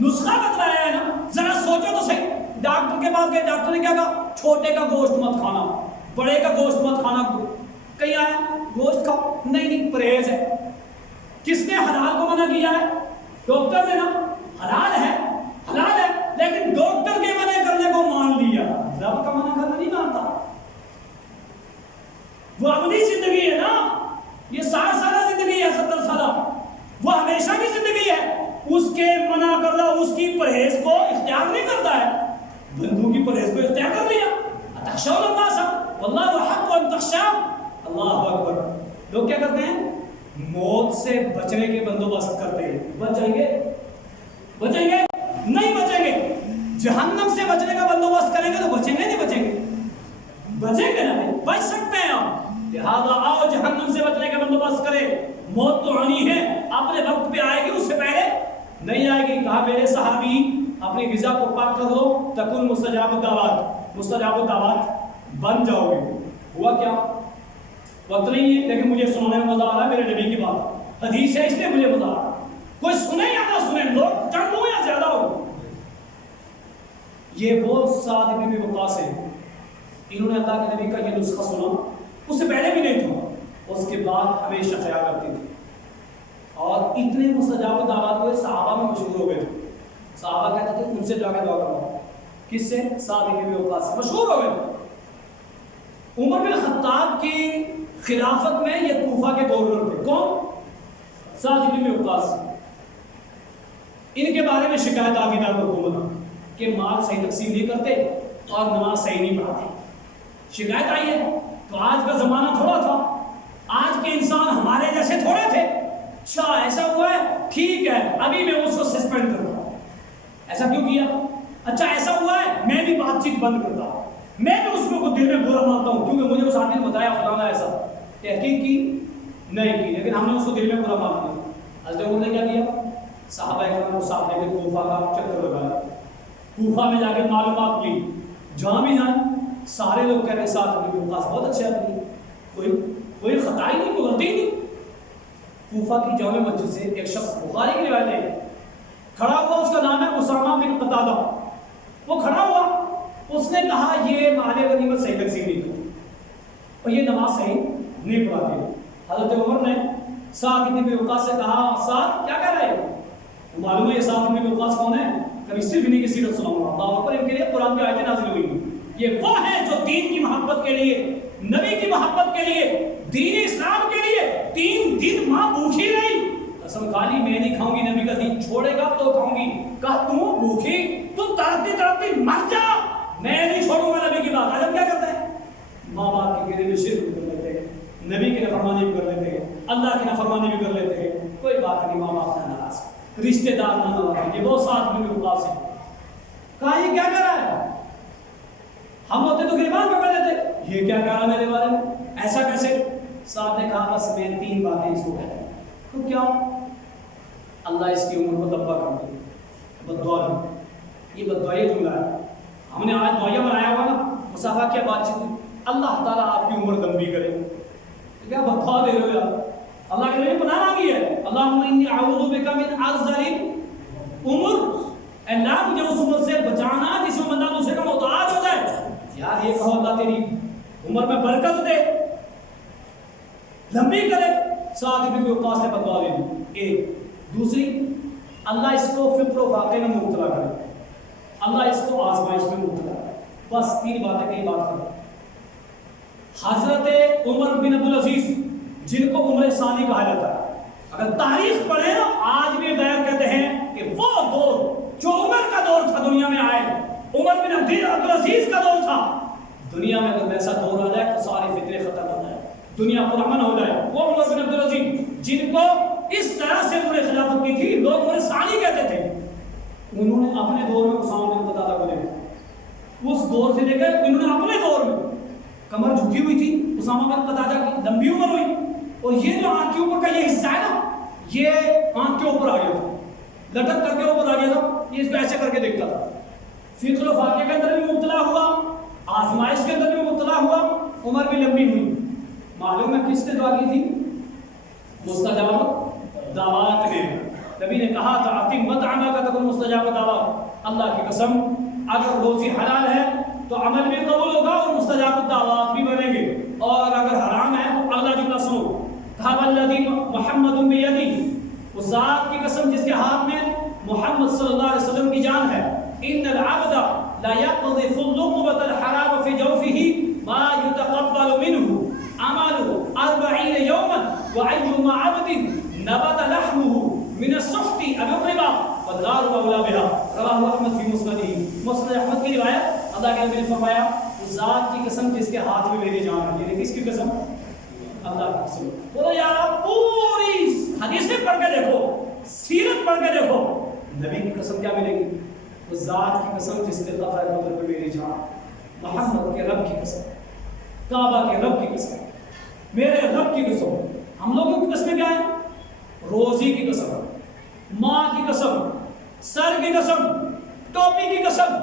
نسخہ بتلایا ہے نا, ذرا سوچو تو صحیح. ڈاکٹر کے پاس گئے, ڈاکٹر نے کیا کہا, چھوٹے کا گوشت مت کھانا, بڑے کا گوشت مت کھانا. کہیں آیا گوشت کھاؤ, نہیں پرہیز ہے. کس نے حلال کو منع کیا ہے؟ ڈاکٹر نے نا. حلال ہے, حلال ہے, لیکن ڈاکٹر کے منع کرنے کو مان لیا, رب کا منع کرنا نہیں مانتا. وہ اپنی زندگی ہے نا, یہ 60 سالہ زندگی ہے, 70 سالہ, وہ ہمیشہ کی زندگی ہے. اس کے منع کردہ اس کی پرہیز کو اختیار نہیں کرتا ہے, بندوں کی پرہیز کو اختیار کر لیا. اتخشون الناس واللہ احق ان تخشوا. اللہ اکبر. لوگ کیا کرتے ہیں, موت سے بچنے کے بندوبست کرتے ہیں. بچ جائیں گے, بچیں گے نہیں بچیں گے. جہنم سے بچنے کا بندوبست کریں گے تو بچیں گے نہیں بچیں گے, بچیں گے نا, بچ سکتے ہیں آپ. لہذا آؤ جہنم سے بچنے کا بندوبست کرے. موت تو آنی ہے, اپنے وقت پہ آئے گی, اس سے پہلے نہیں آئے گی. کہا میرے صحابی اپنی غذا کو پاک کر لو, تکن مستجاب الدعوات, مستجاب الدعوات بن جاؤ گے. ہوا کیا؟ وقت نہیں ہے لیکن مجھے سننے میں مزہ آ رہا ہے, میرے نبی کی بات حدیث ہے اس لیے مجھے مزہ آ رہا ہے. کوئی سنے یا نہ سنے, لوگ کم ہو یا زیادہ ہو. یہ وہ سعد بن ابی وقاص ہیں, انہوں نے اللہ کے نبی کا یہ نسخہ سنا, اس سے پہلے بھی نہیں تھا, اس کے بعد ہمیشہ خیال کرتے تھے. اور اتنے مستجاب الدعوات ہوئے, صحابہ میں مشہور ہو گئے تھے. صحابہ کہتے تھے ان سے جا کے دعا کرو. کس سے؟ سعد بن ابی وقاص سے مشہور ہو گئے. عمر بن خطاب کی خلافت میں یہ کوفہ کے گورنر تھے. کون؟ سعد بن ابی وقاص. ان کے بارے میں شکایت آ گئی دارالحکومت کہ مال صحیح تقسیم نہیں کرتے اور نماز صحیح نہیں پڑھاتے. شکایت آئی ہے. تو آج کا زمانہ تھوڑا تھا, آج کے انسان ہمارے جیسے تھوڑے تھے. اچھا ایسا ہوا ہے, ٹھیک ہے ابھی میں اس کو سسپینڈ کرتا ہوں. ایسا کیوں کیا؟ اچھا ایسا ہوا ہے, میں بھی بات چیت بند کرتا ہوں. میں بھی اس کو دل میں برا مانتا ہوں کیونکہ مجھے اس آدمی نے بتایا فلانا ایسا. تحقیق کی نہیں کی, لیکن ہم نے اس کو دل میں برا مان لیا. حضرت عمر نے کیا کیا, صحابہ کرام کو ساتھ لے کے کوفہ کا چکر لگایا. کوفہ میں جا کے معلومات لی, جہاں بھی جائیں سارے لوگ کہہ رہے ہیں ساتھ ابن وقاص بہت اچھے آدمی, کوئی خطا ہی نہیں, کوئی غلطی نہیں. کوفہ کی جامع مسجد سے ایک شخص, بخاری کی روایت ہے, کھڑا ہوا, اس کا نام ہے اسامہ بن قتادہ. وہ کھڑا ہوا, اس نے کہا یہ مال غنیمت صحیح تقسیم نہیں کرتی اور یہ نماز صحیح نہیں پڑھاتے. حضرت عمر نے سعد بن ابی وقاص سے کہا, سعد کیا کہہ رہے ہو؟ معلوم ہے یہ 7 نبی کے پاس کون ہے؟ کبھی صرف انہیں کی سیرت سناؤں گا. اللہ اکبر. ان کے لیے قرآن کی آیتیں نازل ہوئی. یہ وہ ہیں جو دین کی محبت کے لیے، نبی کی محبت کے لیے، دین اسلام کے لیے 3 دن ماں بھوکھی رہی. قسم کھا لی میں نہیں کھاؤں گی نبی کا دین، چھوڑے گا تو کھاؤں گی. کہا تم بھوکھی، تم تڑپتی تڑپتی مر جا، میں نہیں چھوڑوں گا نبی کی بات. آج ہم کیا کرتے ہیں؟ ماں باپ کے گھیرے میں شرک کر لیتے ہیں، نبی کی نافرمانی بھی کر لیتے ہیں، اللہ کی نافرمانی بھی کر لیتے ہیں. کوئی بات نہیں، ماں باپ نہ ناراض، رشتے دار نہ ناراض، یہ وہ 7 نبی کے پاس ہے. کہا یہ کیا کر رہا ہے؟ ہم ہوتے تو گریبان پکڑ لیتے، یہ کیا کہہ رہا میرے بارے میں، ایسا کیسے؟ صاحب نے کہا بس میں 3 باتیں اس کو کہتا ہوں. تو کیا؟ اللہ اس کی عمر کو دبا کر دے. بددعا، یہ بددعائی جملہ ہے. ہم نے آج دعائیہ بنایا ہوا نا، مسافہ کیا بات چیت، اللہ تعالیٰ آپ کی عمر لمبی کرے. کیا بددعا دے رہے ہو یار؟ اللہ کے لیے پناہ مانگی ہے. اللہم انی اعوذ بک من ارذل عمر، اللہ مجھے اس عمر سے بچانا جس میں بندہ دوسرے کا محتاج ہو جائے. یار یہ کہو اللہ تیری عمر میں برکت دے، لمبی کرے. 7 نبی کے پاس سے بددعا دے دی. ایک. دوسری، اللہ اس کو فکر و واقع میں مبتلا کرے، اللہ اس کو آزمائش میں مبتلا کرے. بس 3 باتیں کہیں بات کریں. حضرت عمر بن عبدالعزیز جن کو عمر ثانی کہا جاتا ہے، اگر تاریخ پڑھیں آج بھی غیر کہتے ہیں کہ وہ دور جو عمر کا دور تھا دنیا میں آئے، عمر بن عبدالعزیز کا دور تھا. دنیا میں اگر ویسا دور آ جائے تو سارے فتنے ختم ہو جائے، دنیا پرامن ہو جائے. وہ عمر بن عبدالعزیز جن کو اس طرح سے انہوں نے خلافت کی تھی، لوگ عمر ثانی کہتے تھے. انہوں نے اپنے دور میں اسامہ بن قتادہ کو دیکھا، اس دور سے لے کر انہوں نے اپنے دور میں کمر جھکی ہوئی تھی اسامہ بن قتادہ کی، لمبی عمر ہوئی. اور یہ جو آنکھ کے اوپر کا یہ حصہ ہے نا، یہ آنکھ کے اوپر آ گیا تھا، لٹک کر کے اوپر آ گیا تھا. یہ اس کو ایسے کر کے دیکھتا تھا. فکر و فاقے کے اندر بھی مبتلا ہوا، آزمائش کے اندر بھی مبتلا ہوا، عمر بھی لمبی ہوئی. معلوم ہے کس نے دعا کی تھی؟ مستجاب دعوات نے. نبی نے کہا تھا اقیم مطعمک تکن مستجاب دعوات. اللہ کی قسم اگر روزی حلال ہے تو عمل بھی قبول ہوگا اور مستجاب دعوات بھی بنیں گے، اور اگر حرام ہے تو اگلا جملہ سنو. کہا والذی محمد بیدی، اس ذات کی قسم جس کے ہاتھ میں محمد صلی اللہ علیہ وسلم کی جان ہے. ان العبد لا يقذف اللقمة الحرام في جوفه ما يتقبل منه عمله 40 يوما وأيما عبد نبت لحمه من السحت أو الربا فالنار أولى بها. رواه احمد فی مسنده. مسند احمد کی روایت. اللہ کے نبی نے فرمایا اس ذات کی قسم جس کے ہاتھ میں میری جان ہے. یعنی کس کی قسم؟ اللہ کی قسم. بولو یار آپ پوری حدیثیں پڑھ کے دیکھو، سیرت پڑھ کے دیکھو، نبی کی قسم کیا ملے گی؟ اس ذات کی قسم جس کے قبر قبر پہ میری جان، محمد کے رب کی قسم، کعبہ کے رب کی قسم، میرے رب کی قسم. ہم لوگوں کی قسمیں کیا ہیں؟ روزی کی قسم، ماں کی قسم، سر کی قسم، ٹوپی کی قسم،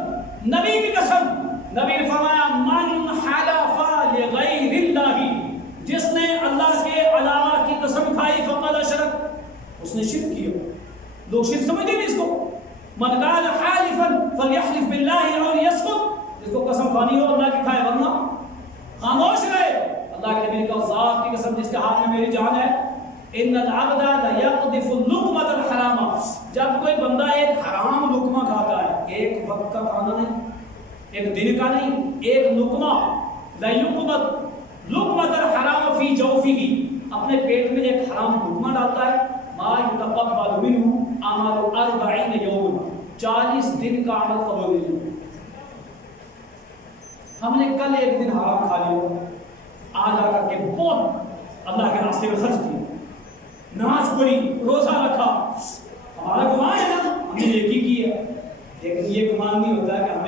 نبی کی قسم. نبی نے فرمایا من حلف لغیر اللہ، جس نے اللہ کے علاوہ کی قسم کھائی فقد اشرک، اس نے شرک کیا. لوگ شرک سمجھتے ہیں اس کو. من قال حالفا فليحلف بالله او ليسكت، جس کو قسم کھانی ہو اللہ کی کھائے ورنہ خاموش رہے. اللہ کے نبی نے کہا ذات کی قسم جس کے ہاتھ میں میری جان ہے، ان العبد لا يقذف اللقمة الحرام، جب کوئی بندہ ایک حرام لقمہ کھاتا ہے، ایک وقت کا کھانا نہیں، ایک دن کا نہیں، ایک لقمہ، لا يقذف لقمة الحرام فی جوفه، اپنے پیٹ میں ایک حرام لقمہ ڈالتا ہے، ما يتقبل منه عمل 40 یوم، 40 دن کا عمل قبول نہیں ہوگا. ہم نے کل ایک دن حرام کھا لیا، آج آ کر کے بہت اللہ کے راستے میں خرچ کیا، نماز پڑھی، روزہ رکھا. ہمارا گمان ہے نا ہم نے نیکی کی ہے، لیکن یہ گمان نہیں ہوتا کہ ہمیں